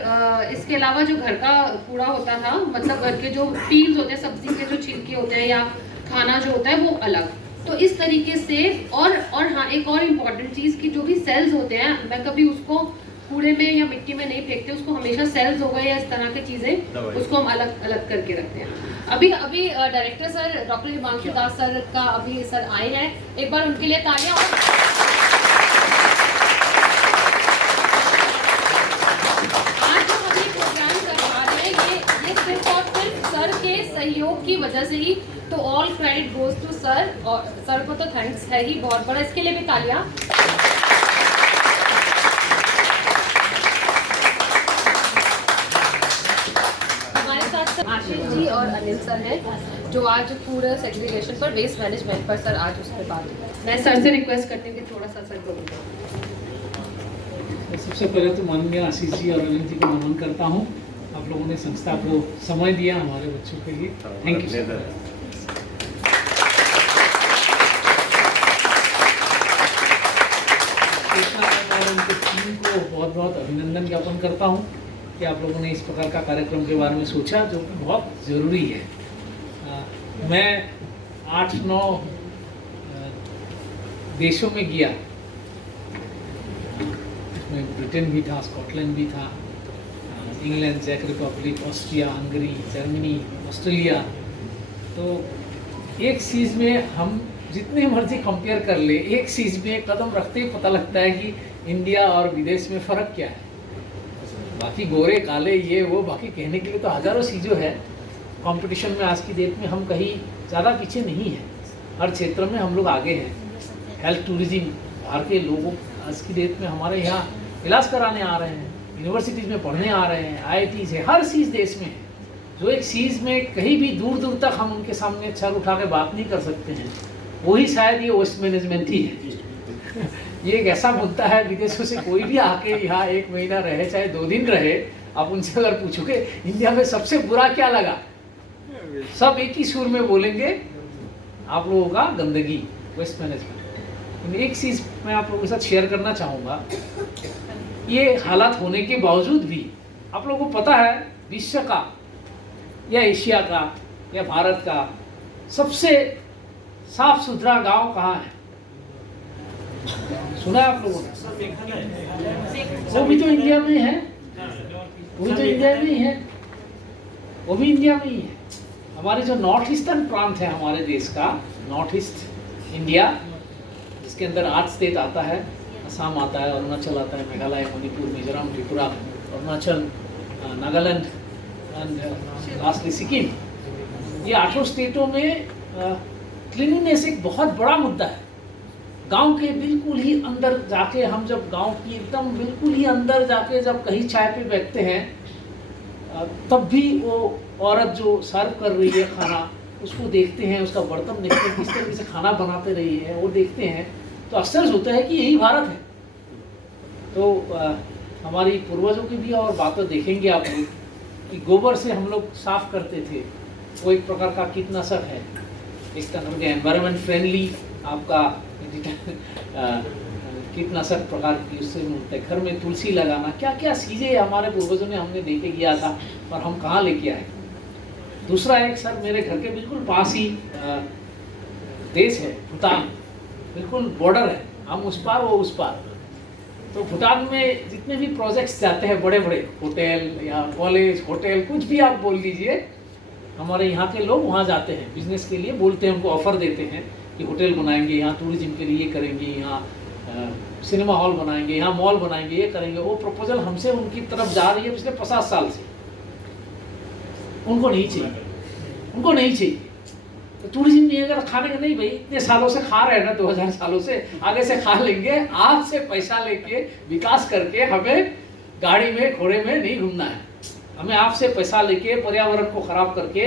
इसके अलावा जो घर का कूड़ा होता था, मतलब घर के जो पील्स होते हैं, सब्जी के जो छिलके होते हैं या खाना जो होता है, वो अलग। तो इस तरीके से और हाँ, एक और इम्पॉर्टेंट चीज़ कि जो भी सेल्स होते हैं, मैं कभी उसको कूड़े में या मिट्टी में नहीं फेंकते, उसको हमेशा सेल्स हो गए या इस तरह की चीज़ें, उसको हम अलग अलग करके रखते हैं। अभी डायरेक्टर सर डॉक्टर हिमांशु दास सर का अभी सर आए हैं, एक बार उनके लिए तालियां। आज जो हम ये प्रोग्राम करवा रहे हैं, ये सिर्फ और सिर्फ सर के सहयोग की वजह से ही, तो all credit goes to sir. और सर को तो थैंक्स है ही बहुत बड़ा, इसके लिए भी तालियां। हमारे साथ आशीष जी और अनिल सर हैं, जो आज पूरे सेग्रीगेशन पर, वेस्ट मैनेजमेंट पर सर आज उस पर बात। मैं सर से रिक्वेस्ट करती हूँ कि थोड़ा सा सर को। सबसे पहले तो माननीय आशीष जी और अनिल जी को नमन करता हूँ। आप लोगों ने संस्था को समय दिया हमारे बच्चों के लिए, थैंक यू सर। और उनके टीम को बहुत बहुत अभिनंदन ज्ञापन करता हूँ कि आप लोगों ने इस प्रकार का कार्यक्रम के बारे में सोचा, जो कि बहुत ज़रूरी है। मैं 8-9 देशों में गया, इसमें ब्रिटेन भी था, स्कॉटलैंड भी था, इंग्लैंड, चेक Republic, Austria, Hungary, Germany, Australia. तो एक चीज़ में हम जितने मर्जी कंपेयर कर ले, एक चीज़ में कदम रखते ही पता लगता है कि इंडिया और विदेश में फ़र्क क्या है। बाकी गोरे काले ये वो बाकी कहने के लिए तो हज़ारों चीज़ें हैं। कंपटीशन में आज की डेट में हम कहीं ज़्यादा पीछे नहीं हैं, हर क्षेत्र में हम लोग आगे हैं। हेल्थ टूरिज्म, बाहर के लोगों आज की डेट में हमारे यहाँ इलाज कराने आ रहे हैं, यूनिवर्सिटीज़ में पढ़ने आ रहे हैं, IITs है, हर चीज़ देश में है। जो एक चीज़ में कहीं भी दूर दूर तक हम उनके सामने सर उठा के बात नहीं कर सकते हैं, वही शायद ये वेस्ट मैनेजमेंट ही है। ये एक ऐसा मुद्दा है, विदेशों से कोई भी आके यहाँ 1 महीना रहे, चाहे 2 दिन रहे, आप उनसे अगर पूछोगे इंडिया में सबसे बुरा क्या लगा, सब एक ही सुर में बोलेंगे आप लोगों का गंदगी, वेस्ट मैनेजमेंट। एक चीज़ मैं आप लोगों के साथ शेयर करना चाहूँगा, ये हालात होने के बावजूद भी आप लोगों को पता है विश्व का या एशिया का या भारत का सबसे साफ सुथरा गांव कहाँ है? सुना है आप लोगों ने? वो भी तो इंडिया में है, वो भी तो इंडिया में ही है, वो भी इंडिया में ही है। हमारे जो नॉर्थ ईस्टर्न प्रांत है हमारे देश का, नॉर्थ ईस्ट इंडिया, जिसके अंदर 8 स्टेट आता है, असम आता है, अरुणाचल आता है, मेघालय, मणिपुर, मिजोरम, त्रिपुरा, अरुणाचल, नागालैंड एंड लास्टली सिक्किम, ये 8 स्टेटों में क्लीनिनेस एक बहुत बड़ा मुद्दा है। गांव के बिल्कुल ही अंदर जाके हम जब गांव की एकदम बिल्कुल ही अंदर जाके जब कहीं चाय पे बैठते हैं, तब भी वो औरत जो सर्व कर रही है खाना, उसको देखते हैं, उसका बर्तन देखते हैं, किस तरीके से खाना बनाते रही है, वो देखते हैं तो आश्चर्य होता है कि यही भारत है। तो हमारी पूर्वजों की भी और बातें देखेंगे आप लोग कि गोबर से हम लोग साफ करते थे, वो एक प्रकार का कीटनाशक है, एक तरह के एनवायरनमेंट फ्रेंडली आपका कीटनाशक प्रकार की उससे मिलते हैं। घर में तुलसी लगाना, क्या क्या चीज़ें हमारे पूर्वजों ने हमने देखे किया था और हम कहाँ लेके आए। दूसरा एक सर मेरे घर के बिल्कुल पास ही देश है भूटान, बिल्कुल बॉर्डर है, हम उस पार वो उस पार। तो भूटान में जितने भी प्रोजेक्ट्स जाते हैं, बड़े बड़े होटल या कॉलेज, होटल कुछ भी आप बोल दीजिए, हमारे यहाँ के लोग वहाँ जाते हैं बिजनेस के लिए, बोलते हैं, उनको ऑफर देते हैं कि होटल बनाएंगे यहाँ, टूरिज्म के लिए करेंगे यहाँ, सिनेमा हॉल बनाएंगे यहाँ, मॉल बनाएंगे, ये करेंगे। वो प्रपोजल हमसे उनकी तरफ जा रही है पिछले 50 साल से। उनको नहीं चाहिए, उनको नहीं चाहिए। तो टूरिज्म नहीं अगर खाने का, नहीं भाई इतने सालों से खा रहे हैं ना, 2000 सालों से, आगे से खा लेंगे। आपसे पैसा लेके विकास करके हमें गाड़ी में घोड़े में नहीं घूमना है, हमें आपसे पैसा लेके पर्यावरण को खराब करके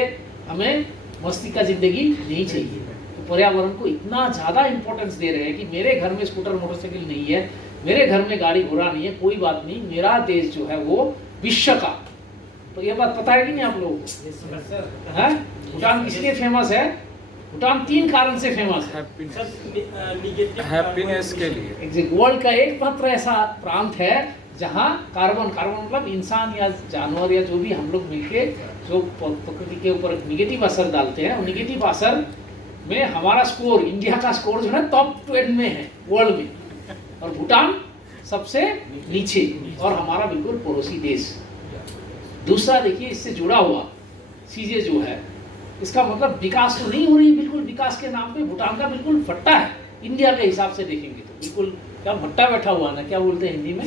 हमें मस्ती का जिंदगी नहीं चाहिए। तो पर्यावरण को इतना ज़्यादा इंपॉर्टेंस दे रहे हैं कि मेरे घर में स्कूटर मोटरसाइकिल नहीं है, मेरे घर में गाड़ी घोड़ा नहीं है, कोई बात नहीं, मेरा देश जो है वो विश्व का। तो ये बात पता है कि नहीं आप लोगों को? है भूटान किसलिए फेमस है? भूटान 3 कारण से फेमस है। हैप्पीनेस के लिए वर्ल्ड का एकमात्र ऐसा प्रांत है जहाँ कार्बन मतलब इंसान या जानवर या जो भी हम लोग मिलके जो प्रकृति के ऊपर निगेटिव असर डालते हैं, निगेटिव असर में हमारा स्कोर, इंडिया का स्कोर जो है टॉप 10 में है वर्ल्ड में, और भूटान सबसे नीचे, और हमारा बिल्कुल पड़ोसी देश। दूसरा देखिए, इससे जुड़ा हुआ चीजें जो है, इसका मतलब विकास तो नहीं हो रही, बिल्कुल विकास के नाम पे भूटान का बिल्कुल फट्टा है। इंडिया के हिसाब से देखेंगे तो बिल्कुल क्या भट्टा बैठा हुआ ना, क्या बोलते हैं हिंदी में?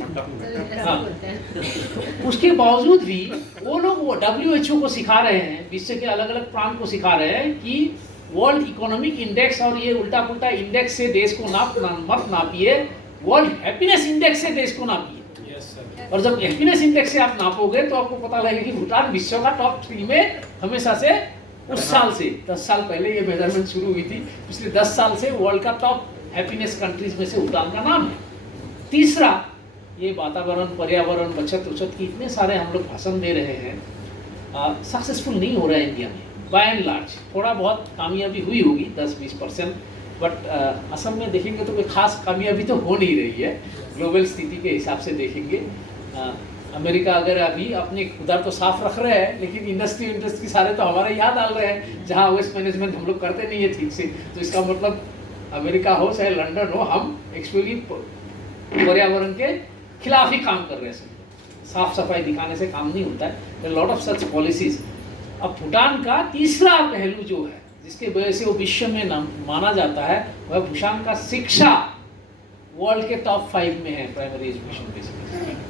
हाँ। उसके बावजूद भी वो लोग वो WHO को सिखा रहे हैं, विश्व के अलग अलग प्रांत को सिखा रहे हैं कि वर्ल्ड इकोनॉमिक इंडेक्स और ये उल्टा पुल्टा इंडेक्स से देश को मत नापिए, वर्ल्ड हैप्पीनेस इंडेक्स से देश को नापिए। और जब हैप्पीनेस इंडेक्स से आप नापोगे तो आपको पता लगेगा कि भूटान विश्व का टॉप 3 में हमेशा से, उस साल से 10 साल पहले ये मेजरमेंट शुरू हुई थी, पिछले 10 साल से वर्ल्ड का टॉप हैप्पीनेस कंट्रीज में से भूटान का नाम है। तीसरा, ये वातावरण, पर्यावरण, बचत की इतने सारे हम लोग भाषण दे रहे हैं, सक्सेसफुल नहीं हो रहा है इंडिया में बाय एंड लार्ज। थोड़ा बहुत कामयाबी हुई होगी 10-20%, बट असम में देखेंगे तो कोई खास कामयाबी तो हो नहीं रही है ग्लोबल स्थिति के हिसाब से देखेंगे। अमेरिका अगर अभी अपने उधर तो साफ रख रहे हैं, लेकिन इंडस्ट्री सारे तो हमारे यहाँ डाल रहे हैं, जहाँ वेस्ट मैनेजमेंट हम लोग करते नहीं है ठीक से। तो इसका मतलब अमेरिका हो चाहे लंदन हो, हम एक्चुअली पर्यावरण के खिलाफ ही काम कर रहे हैं। साफ सफाई दिखाने से काम नहीं होता है, लॉट ऑफ सच पॉलिसीज। अब भूटान का तीसरा पहलू जो है, जिसके वजह से वो विश्व में माना जाता है, वह भूटान का शिक्षा वर्ल्ड के टॉप 5 में है, प्राइमरी एजुकेशन बेसिकली।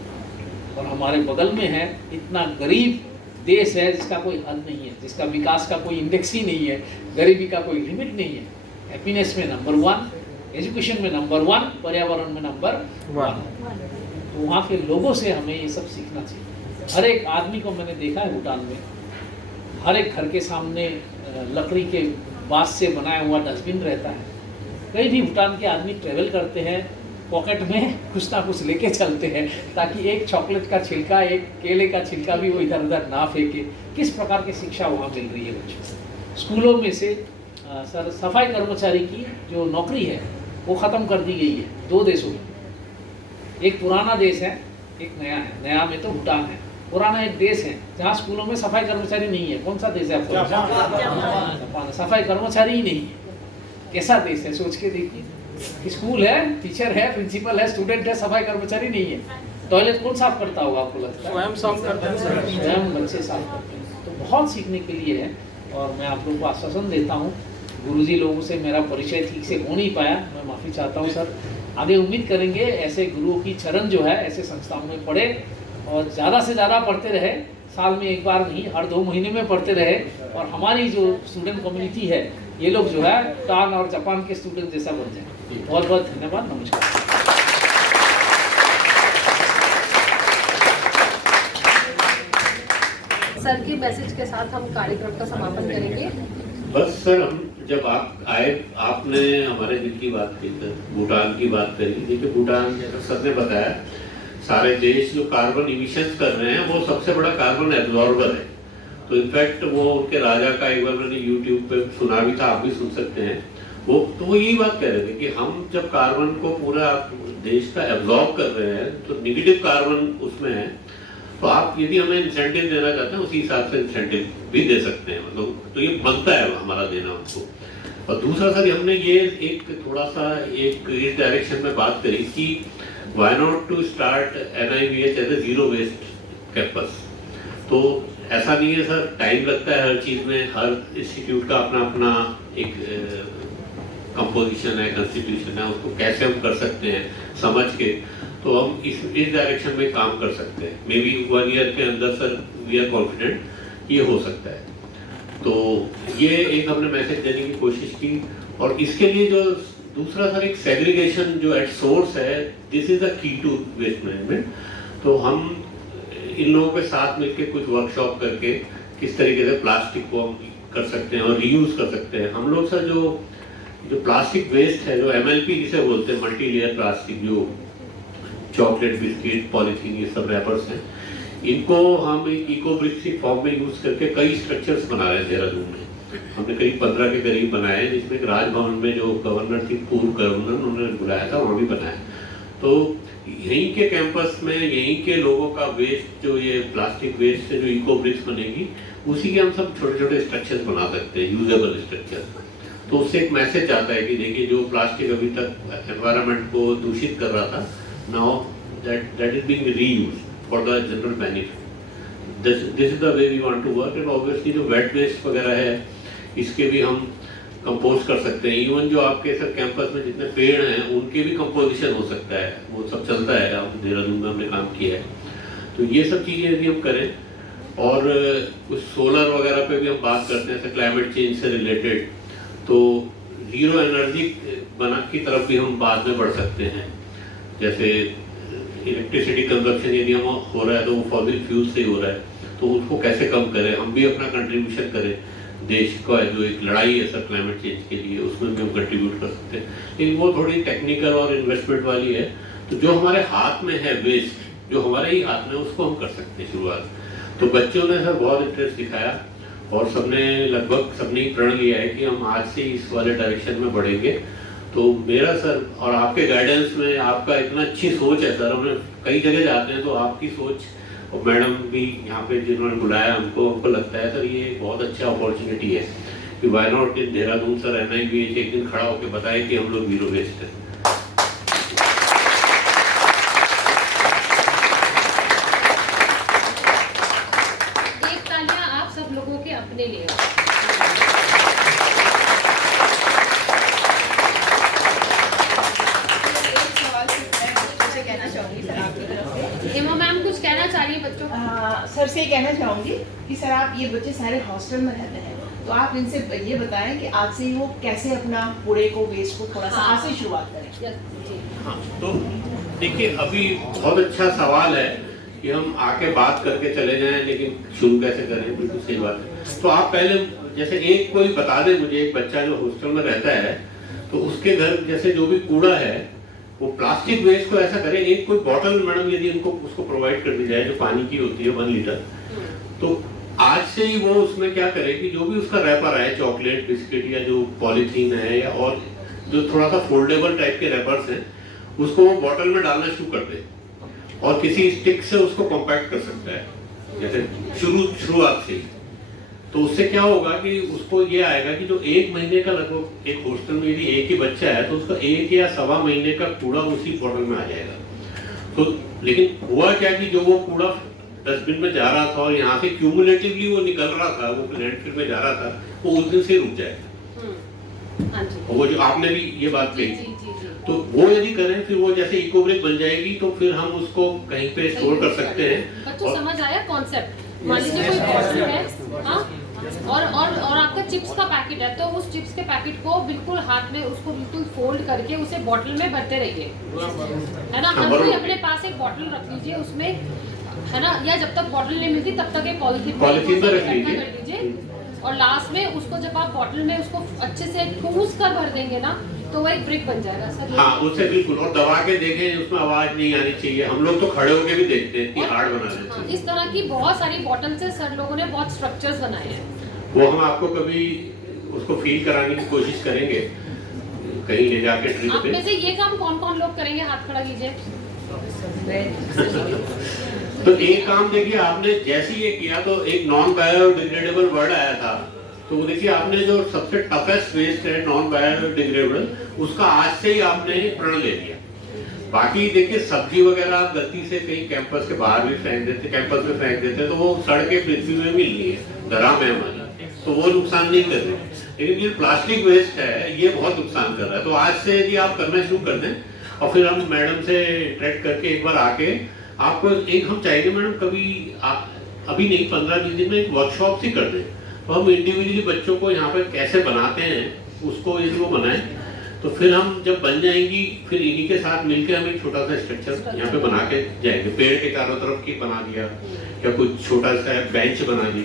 और हमारे बगल में है, इतना गरीब देश है जिसका कोई हद नहीं है, जिसका विकास का कोई इंडेक्स ही नहीं है, गरीबी का कोई लिमिट नहीं है। हैप्पीनेस में नंबर 1, एजुकेशन में नंबर 1, पर्यावरण में नंबर 1। तो वहाँ के लोगों से हमें ये सब सीखना चाहिए। हर एक आदमी को मैंने देखा है भूटान में, हर एक घर के सामने लकड़ी के बांस से बनाया हुआ डस्टबिन रहता है। कई भी भूटान के आदमी ट्रेवल करते हैं, पॉकेट में कुछ ना कुछ लेके चलते हैं, ताकि एक चॉकलेट का छिलका, एक केले का छिलका भी वो इधर उधर ना फेंके। किस प्रकार की शिक्षा वहाँ मिल रही है बच्चों। स्कूलों में से सर सफाई कर्मचारी की जो नौकरी है वो ख़त्म कर दी गई है 2 देशों में। एक पुराना देश है, एक नया है। नया में तो भूटान है, पुराना एक देश है जहाँ स्कूलों में सफाई कर्मचारी नहीं है। कौन सा देश है आपको? जापान। सफाई कर्मचारी ही नहीं है। कैसा देश है सोच के देखिए। स्कूल है, टीचर है, प्रिंसिपल है, स्टूडेंट है, सफाई कर्मचारी नहीं है। टॉयलेट कौन साफ करता होगा आपको लगता है? स्वयं साफ करते हैं, स्वयं बच्चे साफ करते हैं। तो बहुत सीखने के लिए है, और मैं आप लोगों को आश्वासन देता हूँ। गुरुजी लोगों से मेरा परिचय ठीक से हो नहीं पाया, मैं माफ़ी चाहता हूँ सर। आगे उम्मीद करेंगे ऐसे गुरुओं की चरण जो है ऐसे संस्थाओं में पढ़े, और ज़्यादा से ज़्यादा पढ़ते रहे। साल में एक बार नहीं, हर 2 महीने में पढ़ते रहे। और हमारी जो स्टूडेंट कम्युनिटी है, ये लोग जो है भूटान और जापान के स्टूडेंट जैसा बन जाए। बहुत बहुत धन्यवाद, नमस्कार। सर के मैसेज के साथ हम कार्यक्रम का समापन करेंगे। बस सर, हम जब आप आए, आपने हमारे दिल की बात की, भूटान की बात करी। देखिए भूटान, जैसा सर ने बताया, सारे देश जो कार्बन इमिशंस कर रहे हैं वो सबसे बड़ा कार्बन एब्जॉर्बर है। तो इनफैक्ट वो उनके राजा का एक बार मैंने यूट्यूब पे सुना भी था, आप भी सुन सकते हैं। वो यही बात कह रहे थे कि हम जब कार्बन को पूरा देश का एब्जॉर्ब कर रहे हैं तो निगेटिव कार्बन उसमें है, तो आप यदि हमें इंसेंटिव देना चाहते हैं उसी हिसाब से इंसेंटिव भी दे सकते हैं, मतलब तो ये बनता है हमारा देना उनको। और दूसरा सर हमने ये एक थोड़ा सा एक इस डायरेक्शन में बात करी कि why not to start NIVH as a zero waste campus. तो ऐसा नहीं है सर, टाइम लगता है हर चीज़ में, हर इंस्टीट्यूट का अपना अपना एक कंपोजिशन है, कॉन्स्टिट्यूशन है, उसको कैसे हम कर सकते हैं समझ के, तो हम इस डायरेक्शन में काम कर सकते हैं। मे बी 1 ईयर के अंदर सर वी आर कॉन्फिडेंट ये हो सकता है। तो ये एक हमने मैसेज देने की कोशिश की। और इसके लिए जो दूसरा सर एक सेग्रीगेशन जो एट सोर्स है, this is the key to waste management. तो हम इन लोगों के साथ मिलकर कुछ वर्कशॉप करके किस तरीके से प्लास्टिक को हम कर सकते हैं और रीयूज कर सकते हैं। हम लोग सर जो प्लास्टिक वेस्ट है, जो MLP जिसे बोलते हैं, मल्टी लेयर प्लास्टिक, जो चॉकलेट, बिस्किट, पॉलीथीन, ये सब रैपर्स हैं, इनको हम एक इको ब्रिक्स की फॉर्म में यूज करके कई स्ट्रक्चर्स बना रहे हैं देहरादून में। हमने करीब 15 के करीब बनाए हैं, जिसमें राजभवन में जो गवर्नर थी, पूर्व गवर्नर, उन्होंने बुलाया था, वहाँ भी बनाया। तो यहीं के कैंपस में यहीं के लोगों का वेस्ट, जो ये प्लास्टिक वेस्ट से जो इको ब्रिक्स बनेगी, उसी के हम सब छोटे छोटे स्ट्रक्चर्स बना सकते हैं, यूजेबल स्ट्रक्चर। तो उससे एक मैसेज आता है कि देखिए जो प्लास्टिक अभी तक एनवायरनमेंट को दूषित कर रहा था, now that is being reused for the general benefit. This is the way we want to work. And obviously जो वेट वेस्ट वगैरह है, इसके भी हम कंपोस्ट कर सकते हैं। इवन जो आपके सर कैंपस में जितने पेड़ हैं, उनके भी कंपोजिशन हो सकता है, वो सब चलता है। आप देहरादून में हमने काम किया है। तो ये सब चीज़ें यदि हम करें, और कुछ सोलर वगैरह पे भी हम बात करते हैं, क्लाइमेट चेंज से रिलेटेड, तो जीरो एनर्जी बना की तरफ भी हम बाद में बढ़ सकते हैं। जैसे इलेक्ट्रिसिटी कंजप्शन यदि हम हो रहा है तो वो फॉसिल फ्यूल से ही हो रहा है, तो उसको कैसे कम करें, हम भी अपना कंट्रीब्यूशन करें। देश का जो एक लड़ाई है सर क्लाइमेट चेंज के लिए, उसमें भी हम कंट्रीब्यूट कर सकते हैं, लेकिन वो थोड़ी टेक्निकल और इन्वेस्टमेंट वाली है। तो जो हमारे हाथ में है वेस्ट, जो हमारे ही हाथ में, उसको हम कर सकते हैं शुरुआत। तो बच्चों ने सर बहुत इंटरेस्ट दिखाया और सबने लगभग सबने ही प्रण लिया है कि हम आज से इस वाले डायरेक्शन में बढ़ेंगे। तो मेरा सर और आपके गाइडेंस में, आपका इतना अच्छी सोच है सर, हमें कई जगह जाते हैं तो आपकी सोच, और मैडम भी यहाँ पे जिन्होंने बुलाया हमको लगता है सर ये बहुत अच्छा अपॉर्चुनिटी है कि why not in Dehradun sir NIVH एक दिन खड़ा होकर बताए कि हम लोग जीरो वेस्ट हैं। एक तालियां आप सब लोगों के अपने लिए। हेमा मैम कुछ कहना चाह रही है बच्चों को? सर से कहना चाहूँगी कि सर आप ये बच्चे सारे हॉस्टल में रहते हैं, तो आप इनसे ये बताएं कि आज से ही वो कैसे अपना कूड़े को, वेस्ट को थोड़ा सा आज से शुरुआत करें। हाँ, तो देखिए अभी बहुत अच्छा सवाल है कि हम आके बात करके चले जाएं, लेकिन शुरू कैसे करें, बिल्कुल सही बात है। तो आप पहले जैसे एक कोई बता दे मुझे, एक बच्चा जो हॉस्टल में रहता है, तो उसके घर जैसे जो भी कूड़ा है वो प्लास्टिक वेस्ट को ऐसा करें, एक कोई बॉटल मैडम यदि उनको उसको प्रोवाइड कर दी जाए जो पानी की होती है 1 लीटर, तो आज से ही वो उसमें क्या करे कि जो भी उसका रैपर है, चॉकलेट, बिस्किट या जो पॉलीथीन है, या और जो थोड़ा सा फोल्डेबल टाइप के रैपर्स हैं, उसको वो बॉटल में डालना शुरू कर दे और किसी स्टिक से उसको कॉम्पैक्ट कर सकता है, जैसे शुरुआत से। तो उससे क्या होगा कि उसको ये आएगा कि जो 1 महीने का लगभग एक हॉस्टल में यदि एक ही बच्चा है, तो उसका 1 या सवा महीने का कूड़ा उसी बॉटल में आ जाएगा। तो लेकिन हुआ क्या कि जो वो कूड़ा डस्टबिन में जा रहा था और यहाँ से क्यूमुलेटिवली वो निकल रहा था, वो लैंडफिल में जा रहा था, वो उस दिन से रुक जाएगा। और वो जो आपने भी ये बात कही, तो वो यदि करें फिर वो जैसे इको ब्रिक बन जाएगी, तो फिर हम उसको कहीं पे स्टोर कर सकते हैं। बच्चों समझ आया कॉन्सेप्ट? मान लीजिए कोई बॉटल है, हाँ, और आपका चिप्स का पैकेट है, तो उस चिप्स के पैकेट को बिल्कुल हाथ में उसको बिल्कुल फोल्ड करके उसे बॉटल में भरते रहिए, है ना। हर कोई अपने पास एक बॉटल रख लीजिए उसमें, है ना, या जब तक बॉटल नहीं मिलती तब तक एक पॉलिथीन में रख लीजिए, और लास्ट में उसको जब आप बॉटल में उसको अच्छे से ठूस कर भर देंगे ना, तो वो एक ब्रिक बन जाएगा सर। हाँ, उससे बिल्कुल। और दबा के देखें, उसमें आवाज नहीं आनी चाहिए। हम लोग तो खड़े होके भी देखते हैं, इतनी हार्ड बना देते हैं। इस तरह की बहुत सारी बॉटल से सर लोगों ने बहुत स्ट्रक्चर्स बनाए हैं। वो हम आपको कभी उसको फील कराने की कोशिश करेंगे कहीं ले जाके ट्रिप पे। आप में से ये काम कौन कौन लोग करेंगे? हाथ खड़ा कीजिए। तो एक काम देखिए, आपने जैसे ये किया तो एक नॉन बायोडिग्रेडेबल वर्ड आया था, तो देखिए आपने जो सबसे टफेस्ट वेस्ट है नॉन बायोडिग्रेडेबल, उसका आज से ही आपने प्रण ले लिया। बाकी देखिए सब्जी वगैरह आप गलती से कहीं कैंपस के बाहर भी फेंक देते, कैंपस में फेंक देते, तो वो सड़ के पृथ्वी में मिल रही है, धरा में हमारी, तो वो नुकसान नहीं कर रही। लेकिन ये प्लास्टिक वेस्ट है, ये बहुत नुकसान कर रहा है। तो आज से यदि आप करना शुरू कर दें और फिर हम मैडम से इंटरेक्ट करके एक बार आके आपको एक हम चाहेंगे मैडम कभी अभी नहीं 15-20 दिन में एक वर्कशॉप ही कर दें, तो हम इंडिविजुअली बच्चों को यहाँ पर कैसे बनाते हैं उसको यदि वो बनाएं, तो फिर हम जब बन जाएंगी फिर इन्हीं के साथ मिलकर हम एक छोटा सा स्ट्रक्चर यहाँ पे बना के जाएंगे। पेड़ के चारों तरफ की बना दिया या कुछ छोटा सा बेंच बना दी,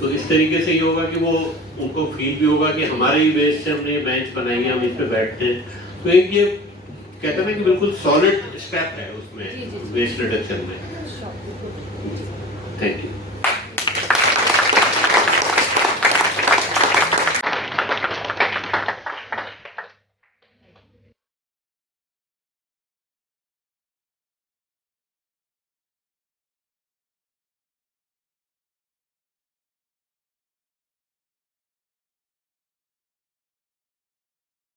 तो इस तरीके से ये होगा कि वो उनको फील भी होगा कि हमारे ही वेस्ट से हमने बेंच बनाई है, हम इस पे बैठते हैं। तो एक ये कहते हैं ना कि बिल्कुल सॉलिड स्टेप है उसमें वेस्ट रिडक्शन में। Thank you.